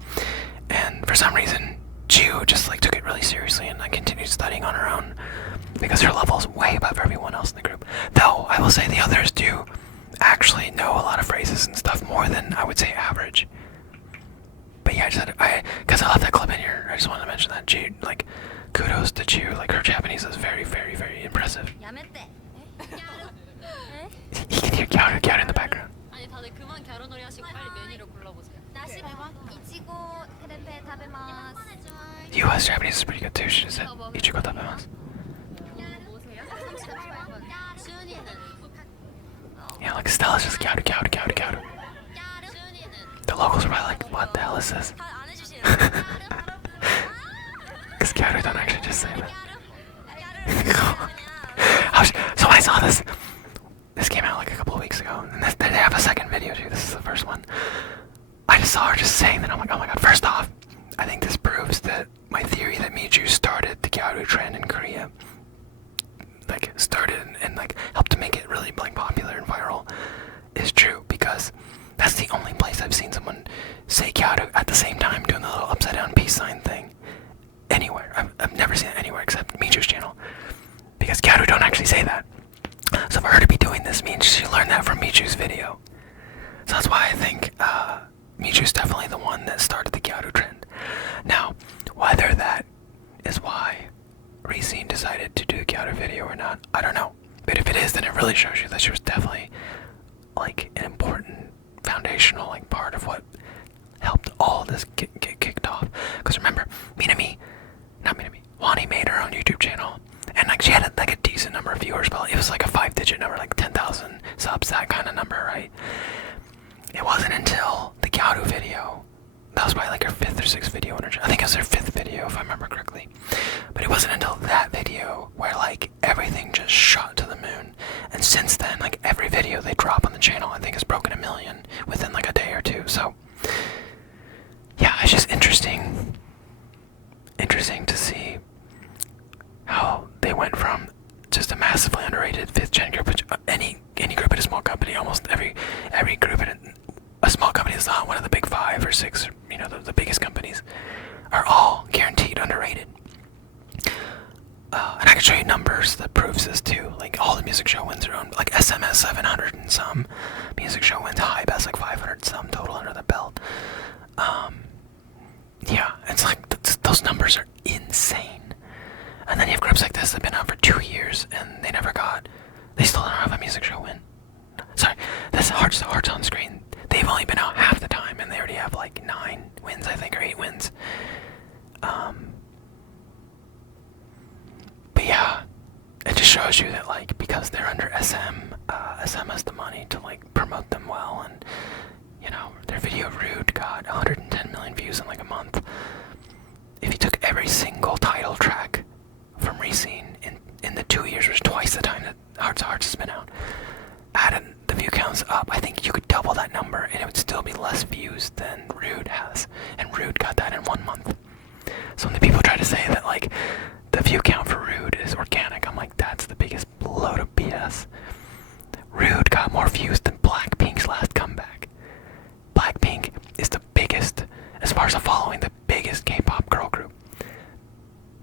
And for some reason, Ju just like took it really seriously and like continued studying on her own because her level is way above everyone else in the group. Though I will say the others do actually know a lot of phrases and stuff more than I would say average. But yeah, because I left that clip in here, I just wanted to mention that Ju, like, kudos to Ju. Like her Japanese is very impressive. You can hear Gyaru in the background. US Japanese is pretty good too. She just said Ichigo tabemasu. Yeah, like Stella's just Gyaru. The locals are probably like, what the hell is this? Because Gyaru don't actually just say that. So I saw this. This came out like a couple of weeks ago, and they have a second video too. This is the first one. I just saw her just saying that. I'm like, oh my god. First off, I think this proves that my theory that Miju started the Gyaru trend in Korea, like started and like helped to make it really like popular and viral, is true, because that's the only place I've seen someone say Gyaru at the same time doing the little upside down peace sign thing. Anywhere. I've never seen it anywhere except Miju's channel, because Gyaru don't actually say that. So for her to be doing this means she learned that from Miju's video. So that's why I think Miju's definitely the one that started the Gyaru trend. Now, whether that is why Rescene decided to do a Gyaru video or not, I don't know. But if it is, then it really shows you that she was definitely like an important foundational like part of what helped all this get kicked off. Because remember, Wani made her own YouTube channel, and like she had like a decent number of viewers, but it was like a 5-digit number, like 10,000 subs, that kind of number, right? It wasn't until the Gyaru video, that was probably like her 5th or 6th video on her channel. I think it was her 5th video if I remember correctly. But it wasn't until that video where like everything just shot to the moon. And since then, like every video they drop on the channel I think has broken 1 million within like a day or two. So yeah, it's just interesting to see how they went from just a massively underrated 5th gen group, which any any group at a small company, almost every group at a small company that's not one of the big 5 or 6, the biggest companies, are all guaranteed underrated. And I can show you numbers that proves this too. Like all the music show wins are owned. Like SM has 700 and some music show wins. Hype has like 500 some total under the belt. Yeah, it's like those numbers are insane. And then you have groups like this that have been out for 2 years and they still don't have a music show win. Sorry, that's Hearts on Screen. They've only been out half the time and they already have like 9 wins, I think, or 8 wins. But yeah, it just shows you that like because they're under SM, SM has the money to like promote them well, and their video Rude got 110 million views in like a month. If you took every single title track from Rescene in the 2 years, which is twice the time that Hearts has been out, added the view counts up, I think you could double that number and it would still be less views than Rude has, and Rude got that in 1 month. So when the people try to say that like the view count for Rude is organic, I'm like, that's the biggest load of BS. Rude got more views than Blackpink's last comeback. Blackpink is the biggest, as far as a following, the biggest K-pop girl group.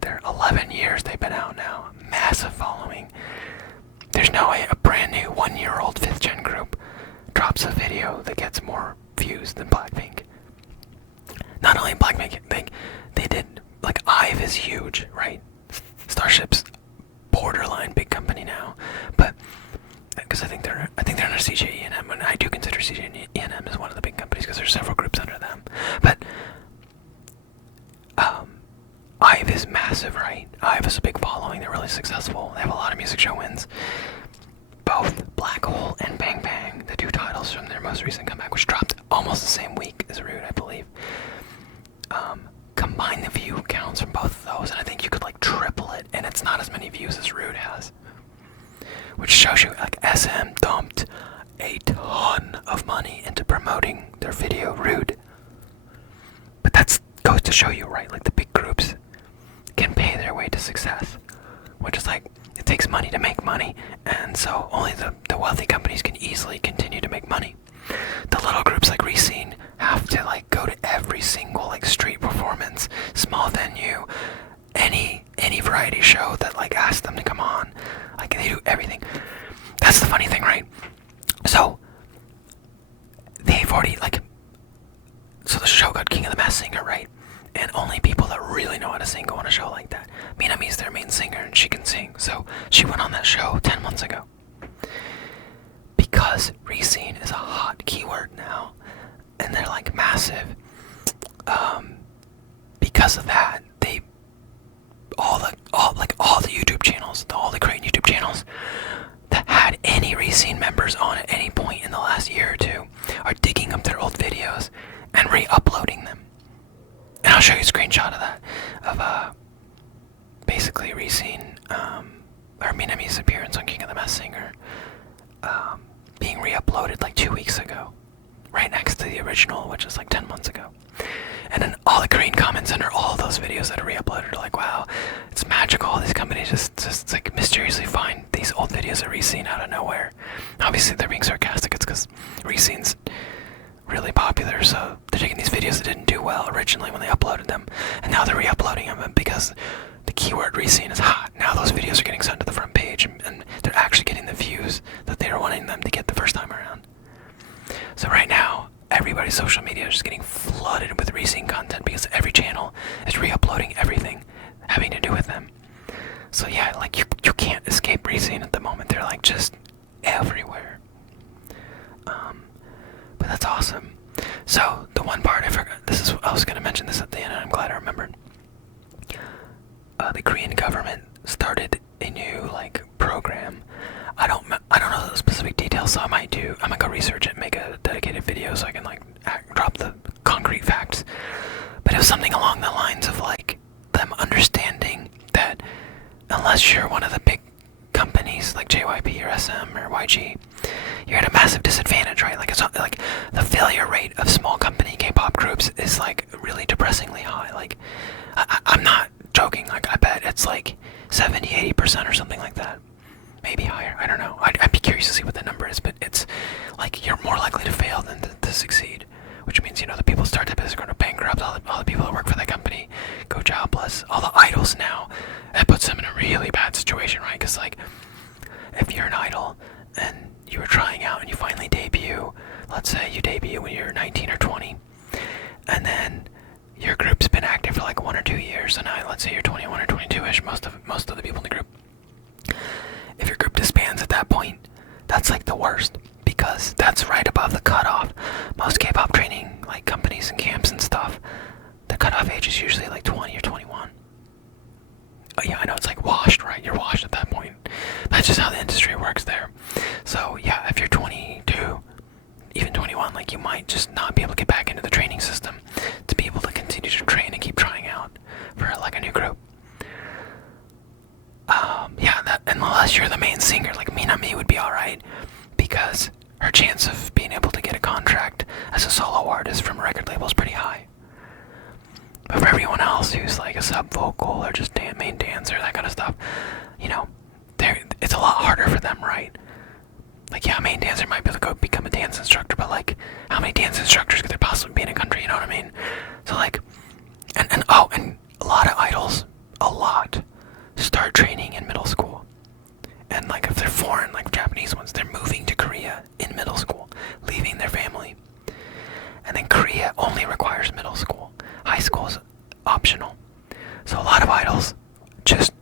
They're 11 years they've been out now. Massive following. There's no way a brand new 1-year-old 5th gen group drops a video that gets more views than Blackpink. Not only Blackpink, they did, like, IVE is huge, right? Starship's borderline big company now, but because I think they're under CJ E&M, and I do consider CJ E&M as one of the big companies because there's several groups under them. But IVE is massive, right? IVE has a big following. They're really successful. They have a lot of music show wins. Both Black Hole and Bang Bang, the 2 titles from their most recent comeback, which dropped almost the same week as Rude, I believe. Combine the view counts from both of those, and I think you could like triple it, and it's not as many views as Rude has. Which shows you like SM dumped a ton of money into promoting their video Rude. But that goes to show you, right? Like the big groups can pay their way to success, which is like it takes money to make money, and so only the wealthy companies can easily continue to make money. The little groups like Rescene have to like go to every single like street performance, small venue, any variety show that like asks them to come on. Like they do everything. That's the funny thing, right? So they've already so the show got King of the Masked Singer, right? And only people that really know how to sing go on a show like that. Minami's their main singer and she can sing, so she went on that show 10 months ago. Because Rescene is a hot keyword now, and they're like massive. Because of that, all the YouTube channels, all the Korean YouTube channels that had any Rescene members on at any point in the last year or 2 are digging up their old videos and re-uploading them. And I'll show you a screenshot of that, of basically Rescene, or Minami's appearance on King of the Masked Singer, being re-uploaded like 2 weeks ago, right next to the original, which is like 10 months ago. And then all the Korean comments under all of those videos that are re-uploaded are like, wow, it's magical. These companies just like mysteriously find these old videos of Rescene out of nowhere. Obviously they're being sarcastic. It's because Rescene's really popular, so they're taking these videos that didn't do well originally when they uploaded them, and now they're re-uploading them, and because the keyword Rescene is hot, now those videos are getting sent to the front page, and they're actually getting the views that they were wanting them to get the first time around. So right now, everybody's social media is just getting flooded with Rescene content because every channel is re-uploading everything having to do with them. So yeah, like you can't escape Rescene at the moment. They're like just everywhere. But that's awesome. So the one part I forgot, I was gonna mention this at the end, and I'm glad I remembered. The Korean government started a new like program. I don't know the specific details, so I'm gonna go research it and make a dedicated video so I can like drop the concrete facts. But it was something along the lines of like them understanding that unless you're one of the big companies like JYP or SM or YG, you're at a massive disadvantage, right? Like it's not, like the failure rate of small company K-pop groups is like really depressingly high. Like I'm not joking. Like I bet it's like 70-80% or something like that. maybe higher. I don't know. I'd be curious to see what the number is, but it's like you're more likely to fail than to succeed, which means, you know, the people who start the business are going to bankrupt. All the people that work for that company go jobless. All the idols now, that puts them in a really bad situation, right? Because like, if you're an idol and you were trying out and you finally debut, let's say you debut when you're 19 or 20, and then your group's been active for like 1 or 2 years, so now let's say you're 21 or 22ish, most of the people in the group. If your group disbands at that point, that's like the worst, because that's right above the cutoff. Most K-pop training like companies and camps and stuff, the cutoff age is usually like 20 or 21. Oh yeah, I know, it's like washed, right? You're washed at that point. That's just how the industry works there. So yeah, if you're 22, even 21, like you might just not be able to get back into the training system to be able to continue to train and keep trying out for like a new group. Yeah, that, unless you're the main singer, like Minami would be alright, because her chance of being able to get a contract as a solo artist from a record label is pretty high. But for everyone else who's like a sub vocal or just main dancer, that kind of stuff, you know, it's a lot harder for them, right? Like, yeah, a main dancer might be able to go become a dance instructor, but like, how many dance instructors could there possibly be in a country, you know what I mean? So like, and a lot of idols, start training in middle school. And like, if they're foreign, like Japanese ones, they're moving to Korea in middle school, leaving their family. And then Korea only requires middle school. High school is optional. So a lot of idols just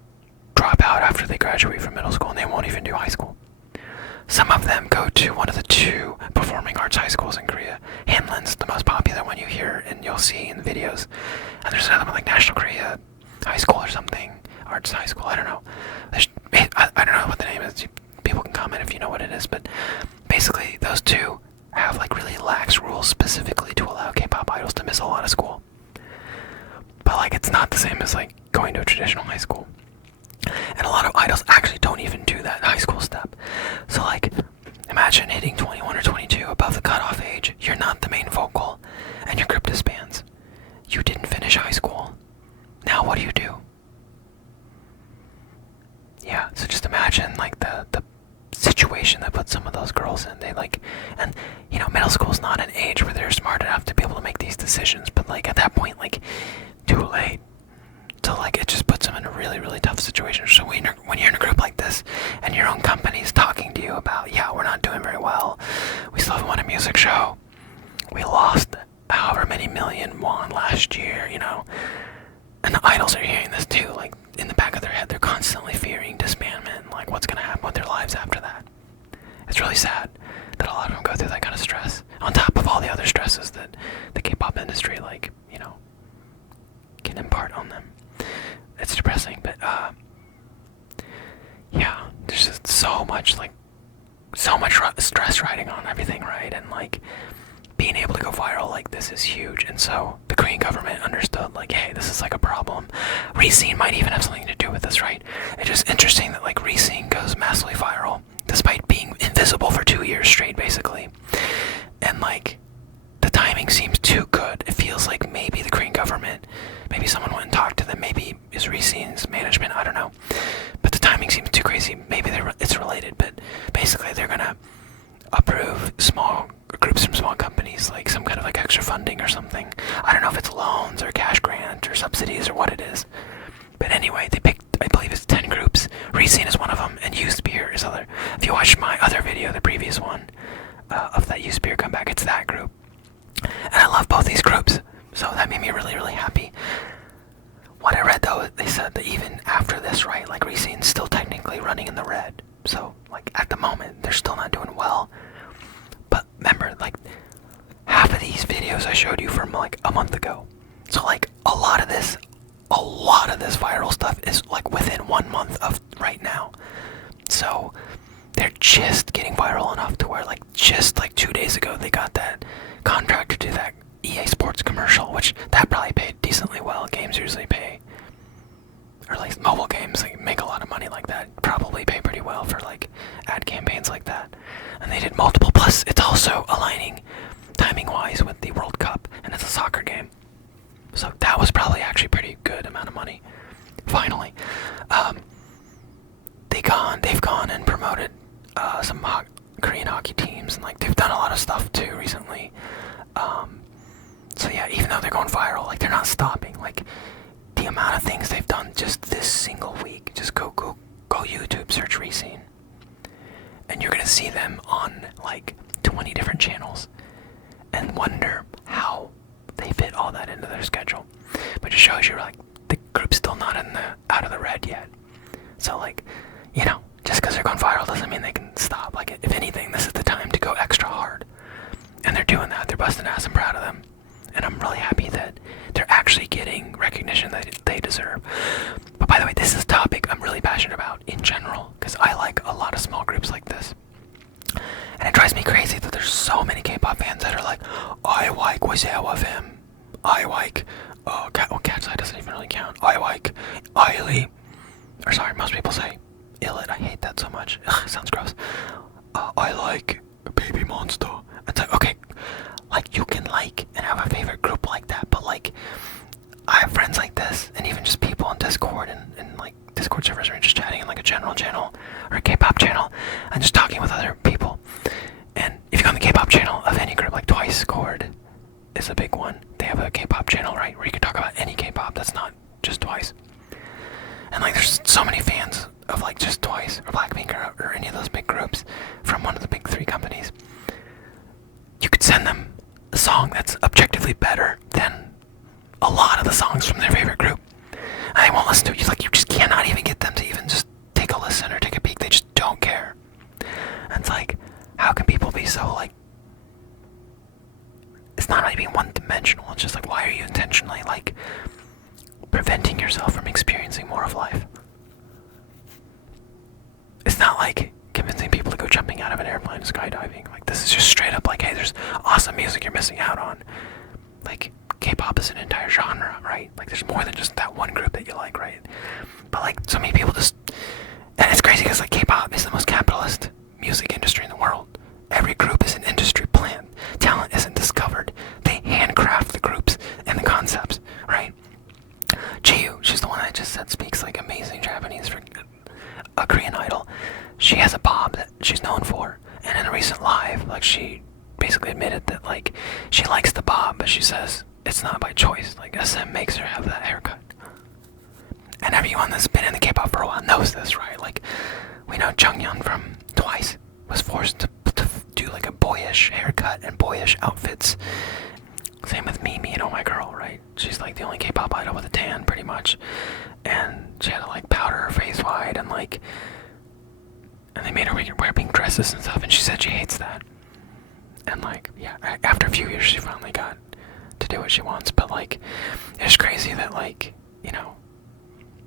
drop out after they graduate from middle school and they won't even do high school. Some of them go to one of the 2 performing arts high schools in Korea. Hanwon's the most popular one you hear and you'll see in the videos. And there's another one like National Korea High School or something. Arts high school, I don't know. I don't know what the name is. People can comment if you know what it is. But basically, those 2 have like really lax rules specifically to allow K-pop idols to miss a lot of school. But like, it's not the same as like going to a traditional high school. And a lot of idols actually don't even do that high school step. So like, imagine hitting 21 or 22 above the cutoff age. You're not the main vocal, and your group disbands. You didn't finish high school. Now what do you do? Yeah, so just imagine like the situation that puts some of those girls in. They like, and you know, middle school is not an age where they're smart enough to be able to make these decisions, but like at that point, like, too late. So like, it just puts them in a really, really tough situation. So when you're in a group like this, and your own company's talking to you about, yeah, we're not doing very well, we still haven't won a music show, we lost however many million won last year, you know, and the idols are hearing this too, like, in the back of their head, they're constantly fearing disbandment, like what's gonna happen with their lives after that. It's really sad that a lot of them go through that kind of stress, on top of all the other stresses that the K-pop industry, like, you know, can impart on them. It's depressing, but yeah, there's just so much stress riding on everything, right? And like, being able to go viral like this is huge. And so the Korean government understood, like, hey, this is like a problem. Rescene might even have something to do with this, right? It's just interesting that like Rescene goes massively viral despite being invisible for 2 years straight, basically. And like, the timing seems too good. It feels like maybe the Korean government, maybe someone went and talked to them, maybe it's Rescene's management, I don't know. But the timing seems too crazy. Maybe it's related, but basically they're gonna approve small groups from small companies, like some kind of like extra funding or something. I don't know if it's loans or cash grant or subsidies or what it is. But anyway, they picked, I believe it's 10 groups. Rescene is one of them, and Used Beer is other. If you watch my other video, the previous one, of that Used Beer comeback, it's that group. And I love both these groups, so that made me really, really happy. What I read though, they said that even after this, right, like Rescene's still technically running in the red. So, like, at the moment, they're still not doing well. But remember, like, half of these videos I showed you from like a month ago. So like, a lot of this viral stuff is like within 1 month of right now. So they're just getting viral enough to where like just like 2 days ago they got that contract to do that EA Sports commercial, which that probably paid decently well. Games usually pay, or like mobile games, like make a lot of money like that, probably pay pretty well for like ad campaigns like that. And they did multiple, plus it's also aligning timing wise with the World Cup, and it's a soccer game. So that was probably actually pretty good amount of money. Finally, they've gone and promoted some Korean hockey teams, and like they've done a lot of stuff too recently. So yeah, even though they're going viral, like they're not stopping. Like the amount of things they've done just this single week. Just go YouTube, search Rescene, and you're gonna see them on like 20 different channels, and wonder how they fit all that into their schedule. But it shows you like the group's still not out of the red yet. So like, you know, just because they're going viral doesn't mean they can stop. Like if anything, this is the time to go extra hard, and they're doing that. They're busting ass. I'm proud of them. And I'm really happy that they're actually getting recognition that they deserve. But by the way, this is a topic I'm really passionate about in general, because I like a lot of small groups like this. And it drives me crazy that there's so many K-pop fans that are like, I like Wasewa I like, Cat's Eye doesn't even really count. I like Ailey. Or sorry, most people say Illit. I hate that so much. Ugh, sounds gross. I like Baby Monster. It's like, okay, like you can like and have a favorite group like that, but like I have friends like this, and even just people on Discord and like Discord servers are just chatting in like a general channel or a K-pop channel and just talking with other people. And if you go on the K-pop channel of any group, like Twice Scored is a big one. They have a K-pop channel, right, where you can talk about any K-pop that's not just Twice. And like there's so many fans of like just Twice or Blackpink or any of those big groups from one of the big 3 companies. You could send them a song that's objectively better than a lot of the songs from their favorite group, and they won't listen to it. You just cannot even get them to even just take a listen or take a peek. They just don't care. And it's like, how can people be so like, it's not even one-dimensional. It's just like, why are you intentionally like preventing yourself from experiencing more of life? It's not like convincing people to go jumping out of an airplane and skydiving. Like, this is just straight up like, hey, there's awesome music you're missing out on. Like, K-pop is an entire genre, right? Like, there's more than just that one group that you like, right? But like, so many people just, and it's crazy because like K-pop is the most capitalist music industry in the world. Every group is an industry plant. Talent isn't discovered. They handcraft the groups and the concepts, right? Jiu, she's the one I just said speaks like amazing Japanese for a Korean idol. She has a bob that she's known for, and in a recent live, like she basically admitted that like she likes the bob, but she says it's not by choice. Like SM makes her have that haircut. And everyone that's been in the K-pop for a while knows this, right? Like we know Junghyun from Twice was forced to do like a boyish haircut and boyish outfits. Same with Mimi and Oh My Girl, right? She's like the only K-pop idol with a tan, pretty much. And she had to like powder her face wide and like, and they made her wear pink dresses and stuff, and she said she hates that. And like, yeah, after a few years she finally got to do what she wants. But like, it's crazy that like, you know,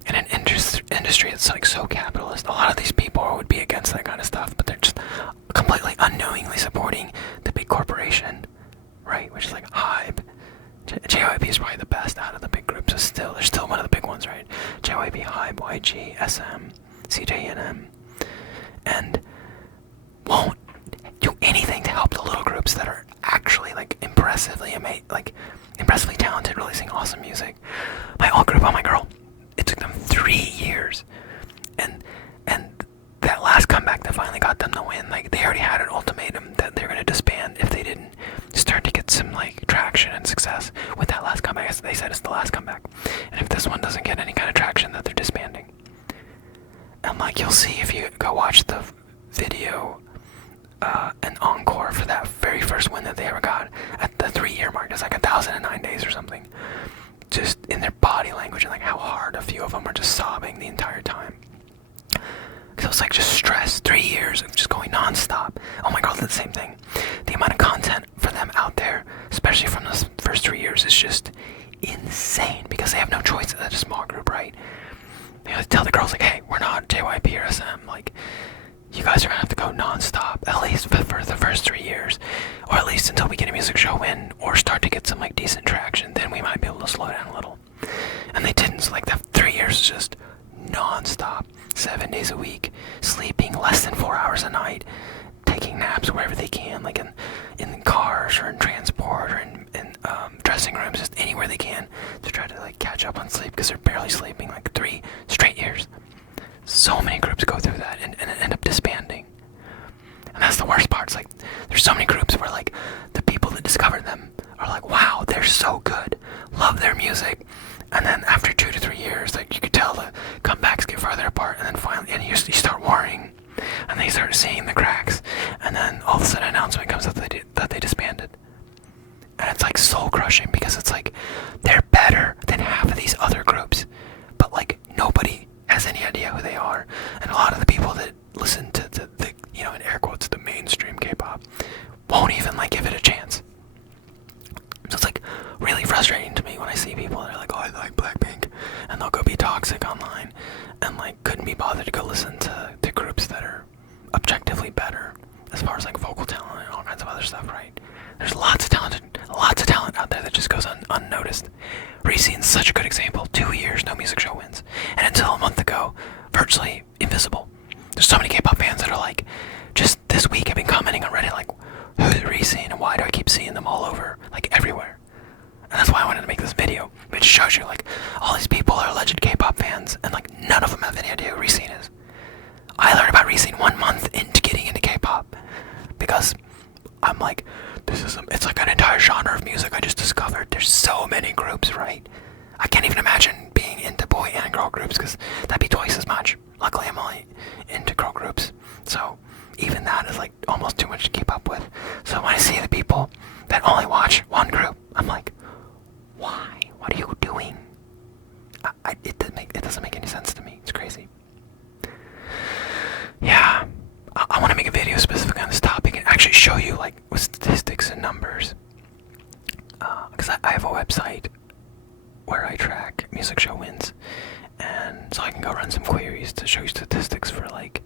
in an industry that's like so capitalist, a lot of these people would be against that kind of stuff, but they're just completely unknowingly supporting the big corporation, right? Which is like HYBE. JYP is probably the best out of the big groups. They're still one of the big ones, right? JYP, HYBE, YG, SM, CJNM, and won't do anything to help the little groups that are actually like impressively talented, releasing awesome music. My old group, Oh My Girl, it took them 3 years, and that last comeback that finally got them the win, like they already had an ultimatum that they're gonna disband if they didn't start to get some like traction and success with that last comeback. They said it's the last comeback, and if this one doesn't get any kind of traction, that they're disbanding. And like you'll see if you go watch the video, an encore for that very first win that they ever got at the 3-year mark. It's like 1,009 days or something. Just in their body language and like how hard a few of them were just sobbing the entire time. Because it was like just stress. 3 years of just going non-stop. Oh My Girl did the same thing. The amount of content for them out there, especially from those first 3 years, is just insane because they have no choice as a small group, right? They have to tell the girls like, hey, we're not JYP or SM. Like, you guys are gonna have to go non-stop, at least for the first 3 years, or at least until we get a music show win or start to get some like decent traction. Then we might be able to slow down a little. And they didn't. So like that 3 years is just non-stop, 7 days a week, sleeping less than 4 hours a night, taking naps wherever they can, like in cars or in transport or in dressing rooms, just anywhere they can to try to like catch up on sleep because they're barely sleeping like 3 straight years. So many groups go through that and end up disbanding. that's the worst part. It's like there's so many groups where like the people that discovered them are like, wow, they're so good, love their music, and then after 2 to 3 years, like you could tell the comebacks get farther apart, and then finally, and you start worrying, and they start seeing the cracks, and then all of a sudden an announcement comes that they disbanded, and it's like soul crushing because it's like they're better than half of these other groups, but like nobody has any idea who they are, and a lot of the people that listen to the you know, in air quotes, the mainstream K-pop won't even like give it a chance. So it's like really frustrating to me when I see people that are like, oh, I like Blackpink, and they'll go be toxic online, and like couldn't be bothered to go listen to groups that are objectively better as far as like vocal talent and all kinds of other stuff, right? There's lots of talent out there that just goes unnoticed. Rescene's such a good example. 2 years, no music show wins, and until a month ago, virtually invisible. There's so many K-pop fans that are like, just this week I've been commenting on Reddit like, who's Rescene and why do I keep seeing them all over, like everywhere? And that's why I wanted to make this video. It just shows you like all these people are alleged K-pop fans, and like none of them have any idea who Rescene is. I learned about Rescene 1 month into getting into K-pop because I'm like, it's like an entire genre of music I just discovered. There's so many groups, right? I can't even imagine being into boy and girl groups because that'd be twice as much. Luckily, I'm only into girl groups, so even that is like almost too much to keep up with. So when I see the people that only watch one group, I'm like, why? What are you doing? It doesn't make any sense to me. It's crazy. Yeah, I want to make a video specifically on this topic and actually show you like with statistics and numbers, because I have a website where I track music show wins, and so I can go run some queries to show you statistics for like,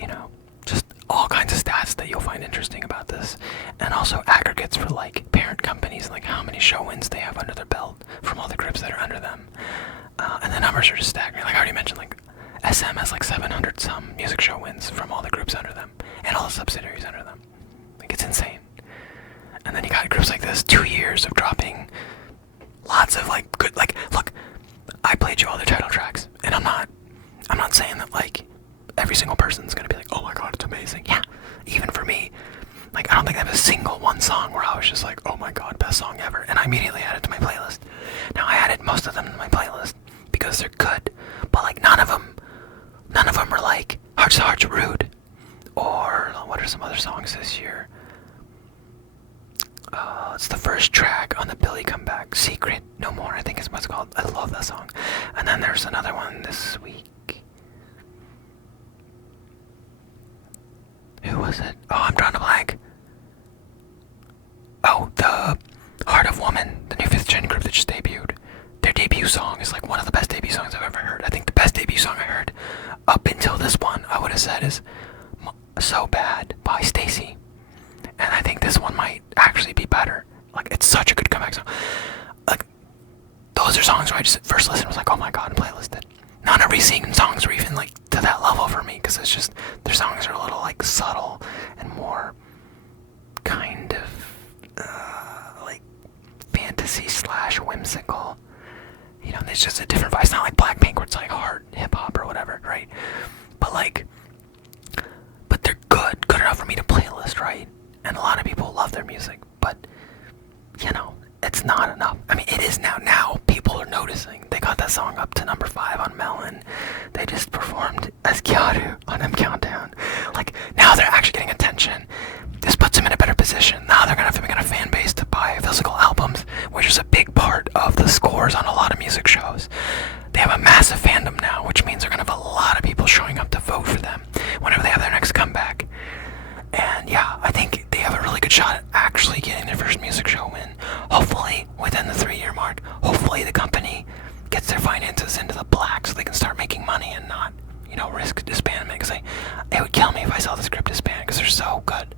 you know, just all kinds of stats that you'll find interesting about this, and also aggregates for like parent companies, like how many show wins they have under their belt from all the groups that are under them, and the numbers are just staggering. Like I already mentioned, like SM has like 700 some music show wins from all the groups under them and all the subsidiaries under them. Like it's insane. And then you got groups like this, 2 years of dropping lots of like good, like look, I played you all their title tracks, and I'm not saying that like every single person's gonna be like, oh my god, it's amazing. Yeah, even for me, like I don't think I have a single one song where I was just like, oh my god, best song ever, and I immediately added to my playlist. Now I added most of them to my playlist because they're good, but like none of them are like Hearts to Hearts Rude, or what are some other songs this year? It's the first track on the Billy comeback, Secret No More, I think is what it's called. I love that song. And then there's another one this week. Who was it? Oh, I'm drawing a blank. Oh, the Heart of Woman, the new 5th gen group that just debuted. Their debut song is like one of the best debut songs I've ever heard. I think the best debut song I heard up until this one, I would have said, is So Bad by Stacy. And I think this one might actually be better. Like, it's such a good comeback song. Like, those are songs where I just first listen was like, oh my god, and playlisted. None of Rescene songs were even like to that level for me, because it's just, their songs are a little like subtle and more kind of like fantasy / whimsical. You know, there's just a different vibe. It's not like Blackpink where it's like hard hip hop or whatever, right? But like, but they're good enough for me to playlist, right? And a lot of people love their music, but you know, it's not enough. I mean, it is now. Now people are noticing. They got that song up to number 5 on Melon. They just performed as Kyaru on M Countdown. Like, now they're actually getting attention. This puts them in a better position. Now they're gonna have a fan base to buy physical albums, which is a big part of the scores on a lot of music shows. They have a massive fandom now, which means they're gonna have a lot of people showing up to vote for them whenever they have their next comeback. And yeah, I think they have a really good shot at actually getting their first music show win. Hopefully within the 3-year mark. Hopefully the company gets their finances into the black so they can start making money and not, you know, risk disbandment. Because it would kill me if I saw this group disband, because they're so good.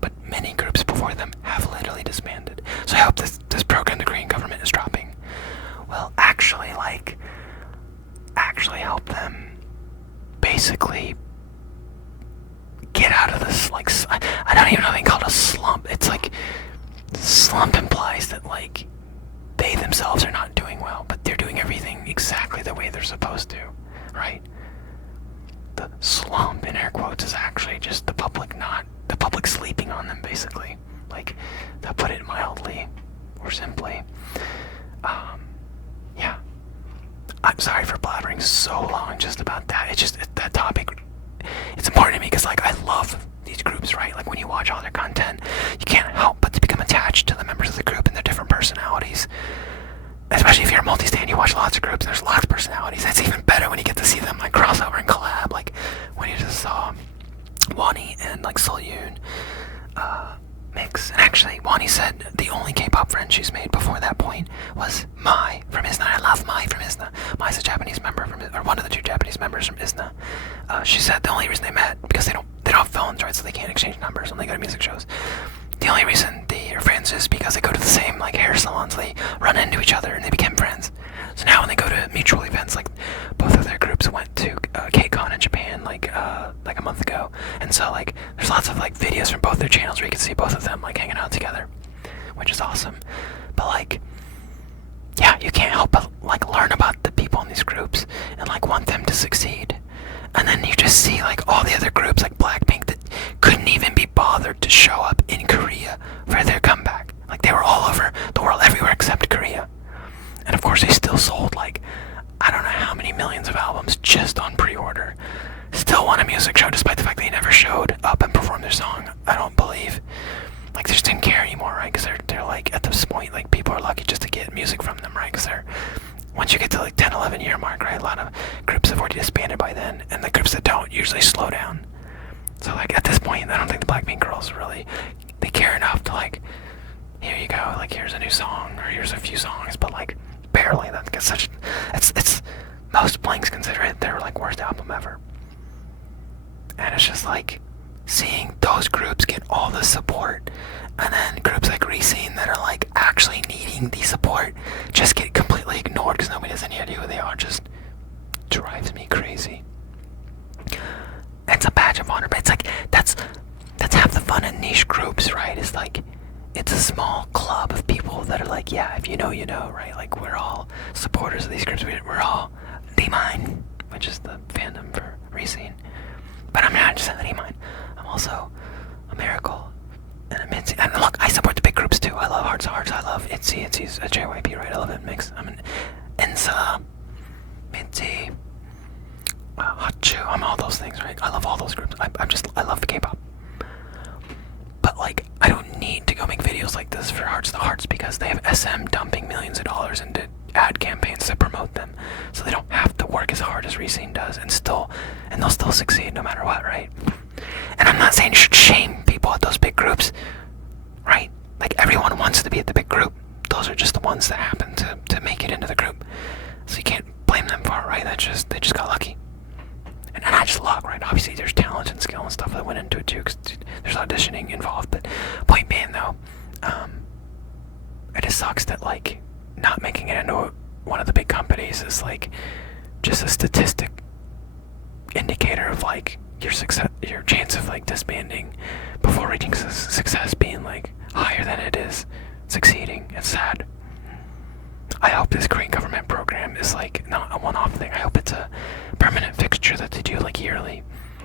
But many groups before them have literally disbanded. So I hope this program the Korean government is dropping will actually help them basically get out of this, like, I don't even know if I can call it a slump. It's like, slump implies that, like, they themselves are not doing well, but they're doing everything exactly the way they're supposed to, right? slump in air quotes is actually just the public sleeping on them, basically. Like, to put it mildly or simply. Yeah. I'm sorry for blabbering so long just about that. It's just that topic. It's important to me because, like, I love these groups, right? Like, when you watch all their content, you can't help but to become attached to the members of the group and their different personalities. Especially if you're a multi-stan, you watch lots of groups and there's lots of personalities. It's even better when you get to see them like crossover and collab, like when you just saw Wani and like Solyun mix. And actually, Wani said the only K-pop friend she's made before that point was Mai from ISNA. I love Mai from ISNA. Mai's a Japanese member or one of the 2 Japanese members from ISNA. She said the only reason they met because they don't have phones, right? So they can't exchange numbers when they go to music shows. The only reason they are friends is because they go to the same like hair salons. They run into each other and they became friends. So now when they go to mutual events, like both of their groups went to KCON in Japan like a month ago, and so like there's lots of like videos from both their channels where you can see both of them like hanging out together, which is awesome. But like, yeah, you can't help but like learn about the people in these groups and like want them to succeed. And then you just see like all the other groups like Blackpink that couldn't even be bothered to show up in Korea for their comeback. Like they were all over the world, everywhere except Korea. And of course they still sold like, I don't know how many millions of albums just on pre-order. Still won a music show despite the fact they never showed up and performed their song, I don't believe. Like they just didn't care anymore, right? Because they're like at this point, like people are lucky just to get music from them, right? Because they're, once you get to like 10, 11 year mark, right? A lot of groups have already disbanded by then, and the groups that don't usually slow down. So like at this point, I don't think the Blackpink girls really, they care enough to like, here you go, like here's a new song, or here's a few songs, but like barely. That's such, it's most blanks consider it their like worst album ever. And it's just like seeing those groups get all the support, and then groups like Rescene that are like actually needing the support just get completely ignored because nobody has any idea who they are. Just drives me crazy. It's a badge of honor, but it's like that's half the fun in niche groups, right? It's like it's a small club of people that are like, yeah, if you know, you know, right? Like we're all supporters of these groups. We're all D-Mine, which is the fandom for Rescene. But I'm not just a D-Mine. I'm also a Miracle and a Mitzi. And look, I support the big groups too. I love Hearts of Hearts. I love ITZY. ITZY's a JYP, right? I love it mix. I'm an INSA, Mitzi, Hachu. I'm all those things, right? I love all those groups. I love K-pop. But like, I don't need to go make videos like this for Hearts to Hearts because they have SM dumping millions of dollars into ad campaigns to promote them, so they don't have to work as hard as Rescene does, and they'll still succeed no matter what, right? And I'm not saying you should shame people at those big groups, right? Like everyone wants to be at the big group. Those are just the ones that happen to make it into the group, so you can't blame them for it, right? They just got lucky. And not just luck, right? Obviously there's talent and skill and stuff that went into it too, because there's auditioning involved. But point being though, it just sucks that like not making it into one of the big companies is like just a statistic indicator of like your success, your chance of like disbanding before reaching success being like higher than it is succeeding. It's sad. I hope this Korean government program is like not a one-off thing. I hope it's a permanent fixture that they do like yearly,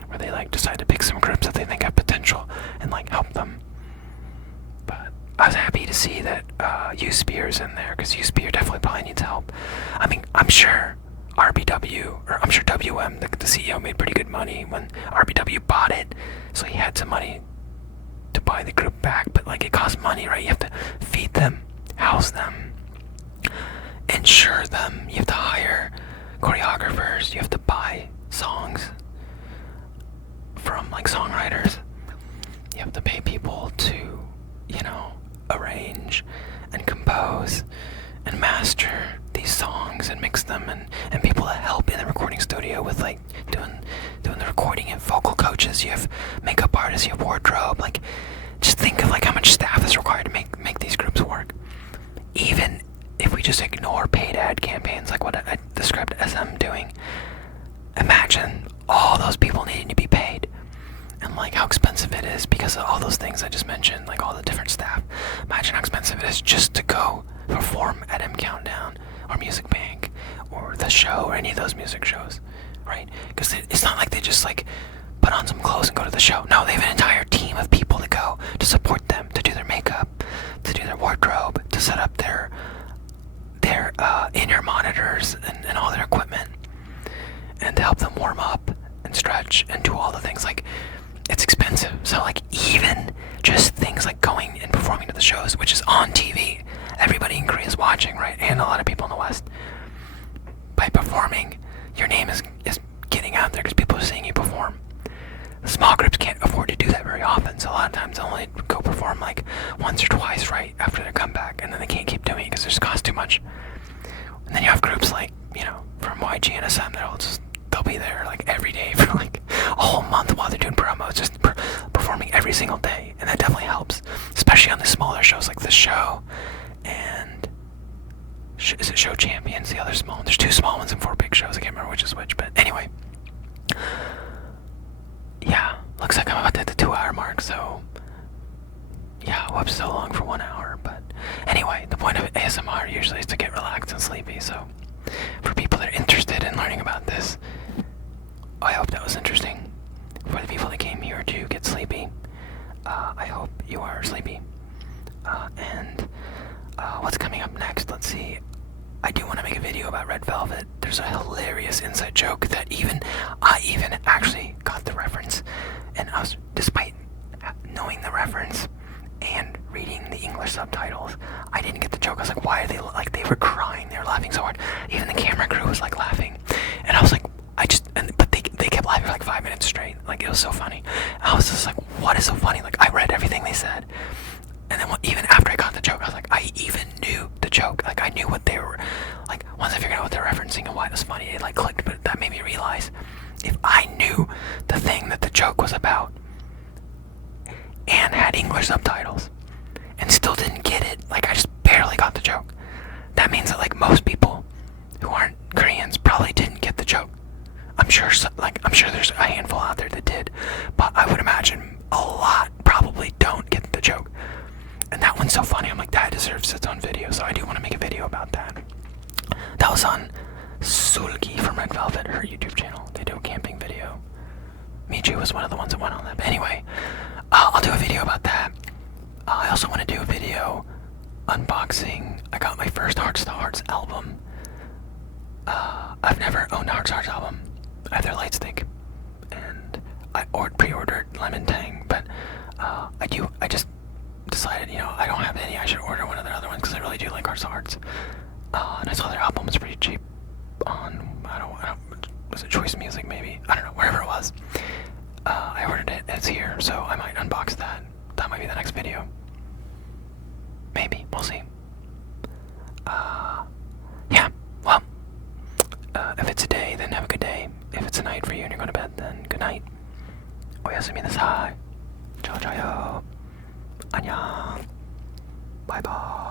where they like decide to pick some groups that they think have potential and like help them. But I was happy to see that U-Spear's in there, because U-Spear definitely probably needs help. I mean, I'm sure RBW, or I'm sure WM, the CEO, made pretty good money when RBW bought it, so he had some money to buy the group back. But like, it costs money, right? You have to feed them, house them, insure them, you have to hire choreographers, you have to buy songs from like songwriters, you have to pay people to, you know, arrange and compose and master these songs and mix them, and people that help in the recording studio with like doing the recording, and vocal coaches, you have makeup artists, you have wardrobe. Like, just think of like how much staff is required to make these groups work. Even if we just ignore paid ad campaigns like what I described SM doing, imagine all those people needing to be paid, and like how expensive it is because of all those things I just mentioned, like all the different staff. Imagine how expensive it is just to go perform at M Countdown or Music Bank or The Show or any of those music shows, right? Because it's not like they just like put on some clothes and go to the show. No, they have an entire team of people that go to support them, to do their makeup, to do their wardrobe, to set up their in-ear monitors and all their equipment, and to help them warm up and stretch and do all the things. Like, it's expensive. So like even just things like going and performing to the shows, which is on TV, everybody in Korea is watching, right? And a lot of people in the West. By performing, your name is getting out there because people are seeing you perform. Small groups can't afford to do that very often, so a lot of times they'll only go perform like once or twice right after their comeback, and then they can't keep doing it because it just costs too much. And then you have groups like, you know, from YG and SM they'll be there like every day for like a whole month while they're doing promos, just performing every single day, and that definitely helps, especially on the smaller shows like this show and is it Show Champions, the other small one? There's 2 small ones and 4 big shows. I can't remember which is which, but anyway. Yeah, looks like I'm about to hit the 2-hour mark, so yeah, whoops, so long for 1 hour. But anyway, the point of ASMR usually is to get relaxed and sleepy, so for people that are interested in learning about this, I hope that was interesting. For the people that came here to get sleepy, I hope you are sleepy. And what's coming up next? Let's see. I do want to make a video about Red Velvet. There's a hilarious inside joke that I even actually got the reference, and I was, despite knowing the reference and reading the English subtitles, I didn't get the joke. I was like, why are they like, they were crying, they were laughing so hard. Even the camera crew was like laughing, and I was like, but they kept laughing for like 5 minutes straight. Like, it was so funny. I was just like, what is so funny? Like, I read everything they said. And then even after I got the joke, I was like, I even knew the joke. Like, I knew what they were, like, once I figured out what they were referencing and why it was funny, it like clicked. But that made me realize, if I knew the thing that the joke was about and had English subtitles and still didn't get it, like, I just barely got the joke, that means that like most people who aren't Koreans probably didn't get the joke. I'm sure there's a handful out there that did, but I would imagine a lot probably don't get the joke. And that one's so funny, I'm like, that deserves its own video, so I do want to make a video about that. That was on Sulgi from Red Velvet, her YouTube channel. They do a camping video. Michi was one of the ones that went on that. But anyway, I'll do a video about that. I also want to do a video unboxing. I got my first Hearts to Hearts album. I've never owned a Hearts to Hearts album. I have their light stick, and I pre-ordered Lemon Tang, but I just decided, you know, I don't have any, I should order one of their other ones because I really do like Hearts to Hearts. And I saw their album was pretty cheap on, I don't, was it Choice Music maybe? I don't know, wherever it was. I ordered it, it's here, so I might unbox that. That might be the next video. Maybe, we'll see. Yeah, well, if it's a day, then have a good day. If it's a night for you and you're going to bed, then good night. Oyasumi nasai. Ciao, ciao. 안녕. Bye bye.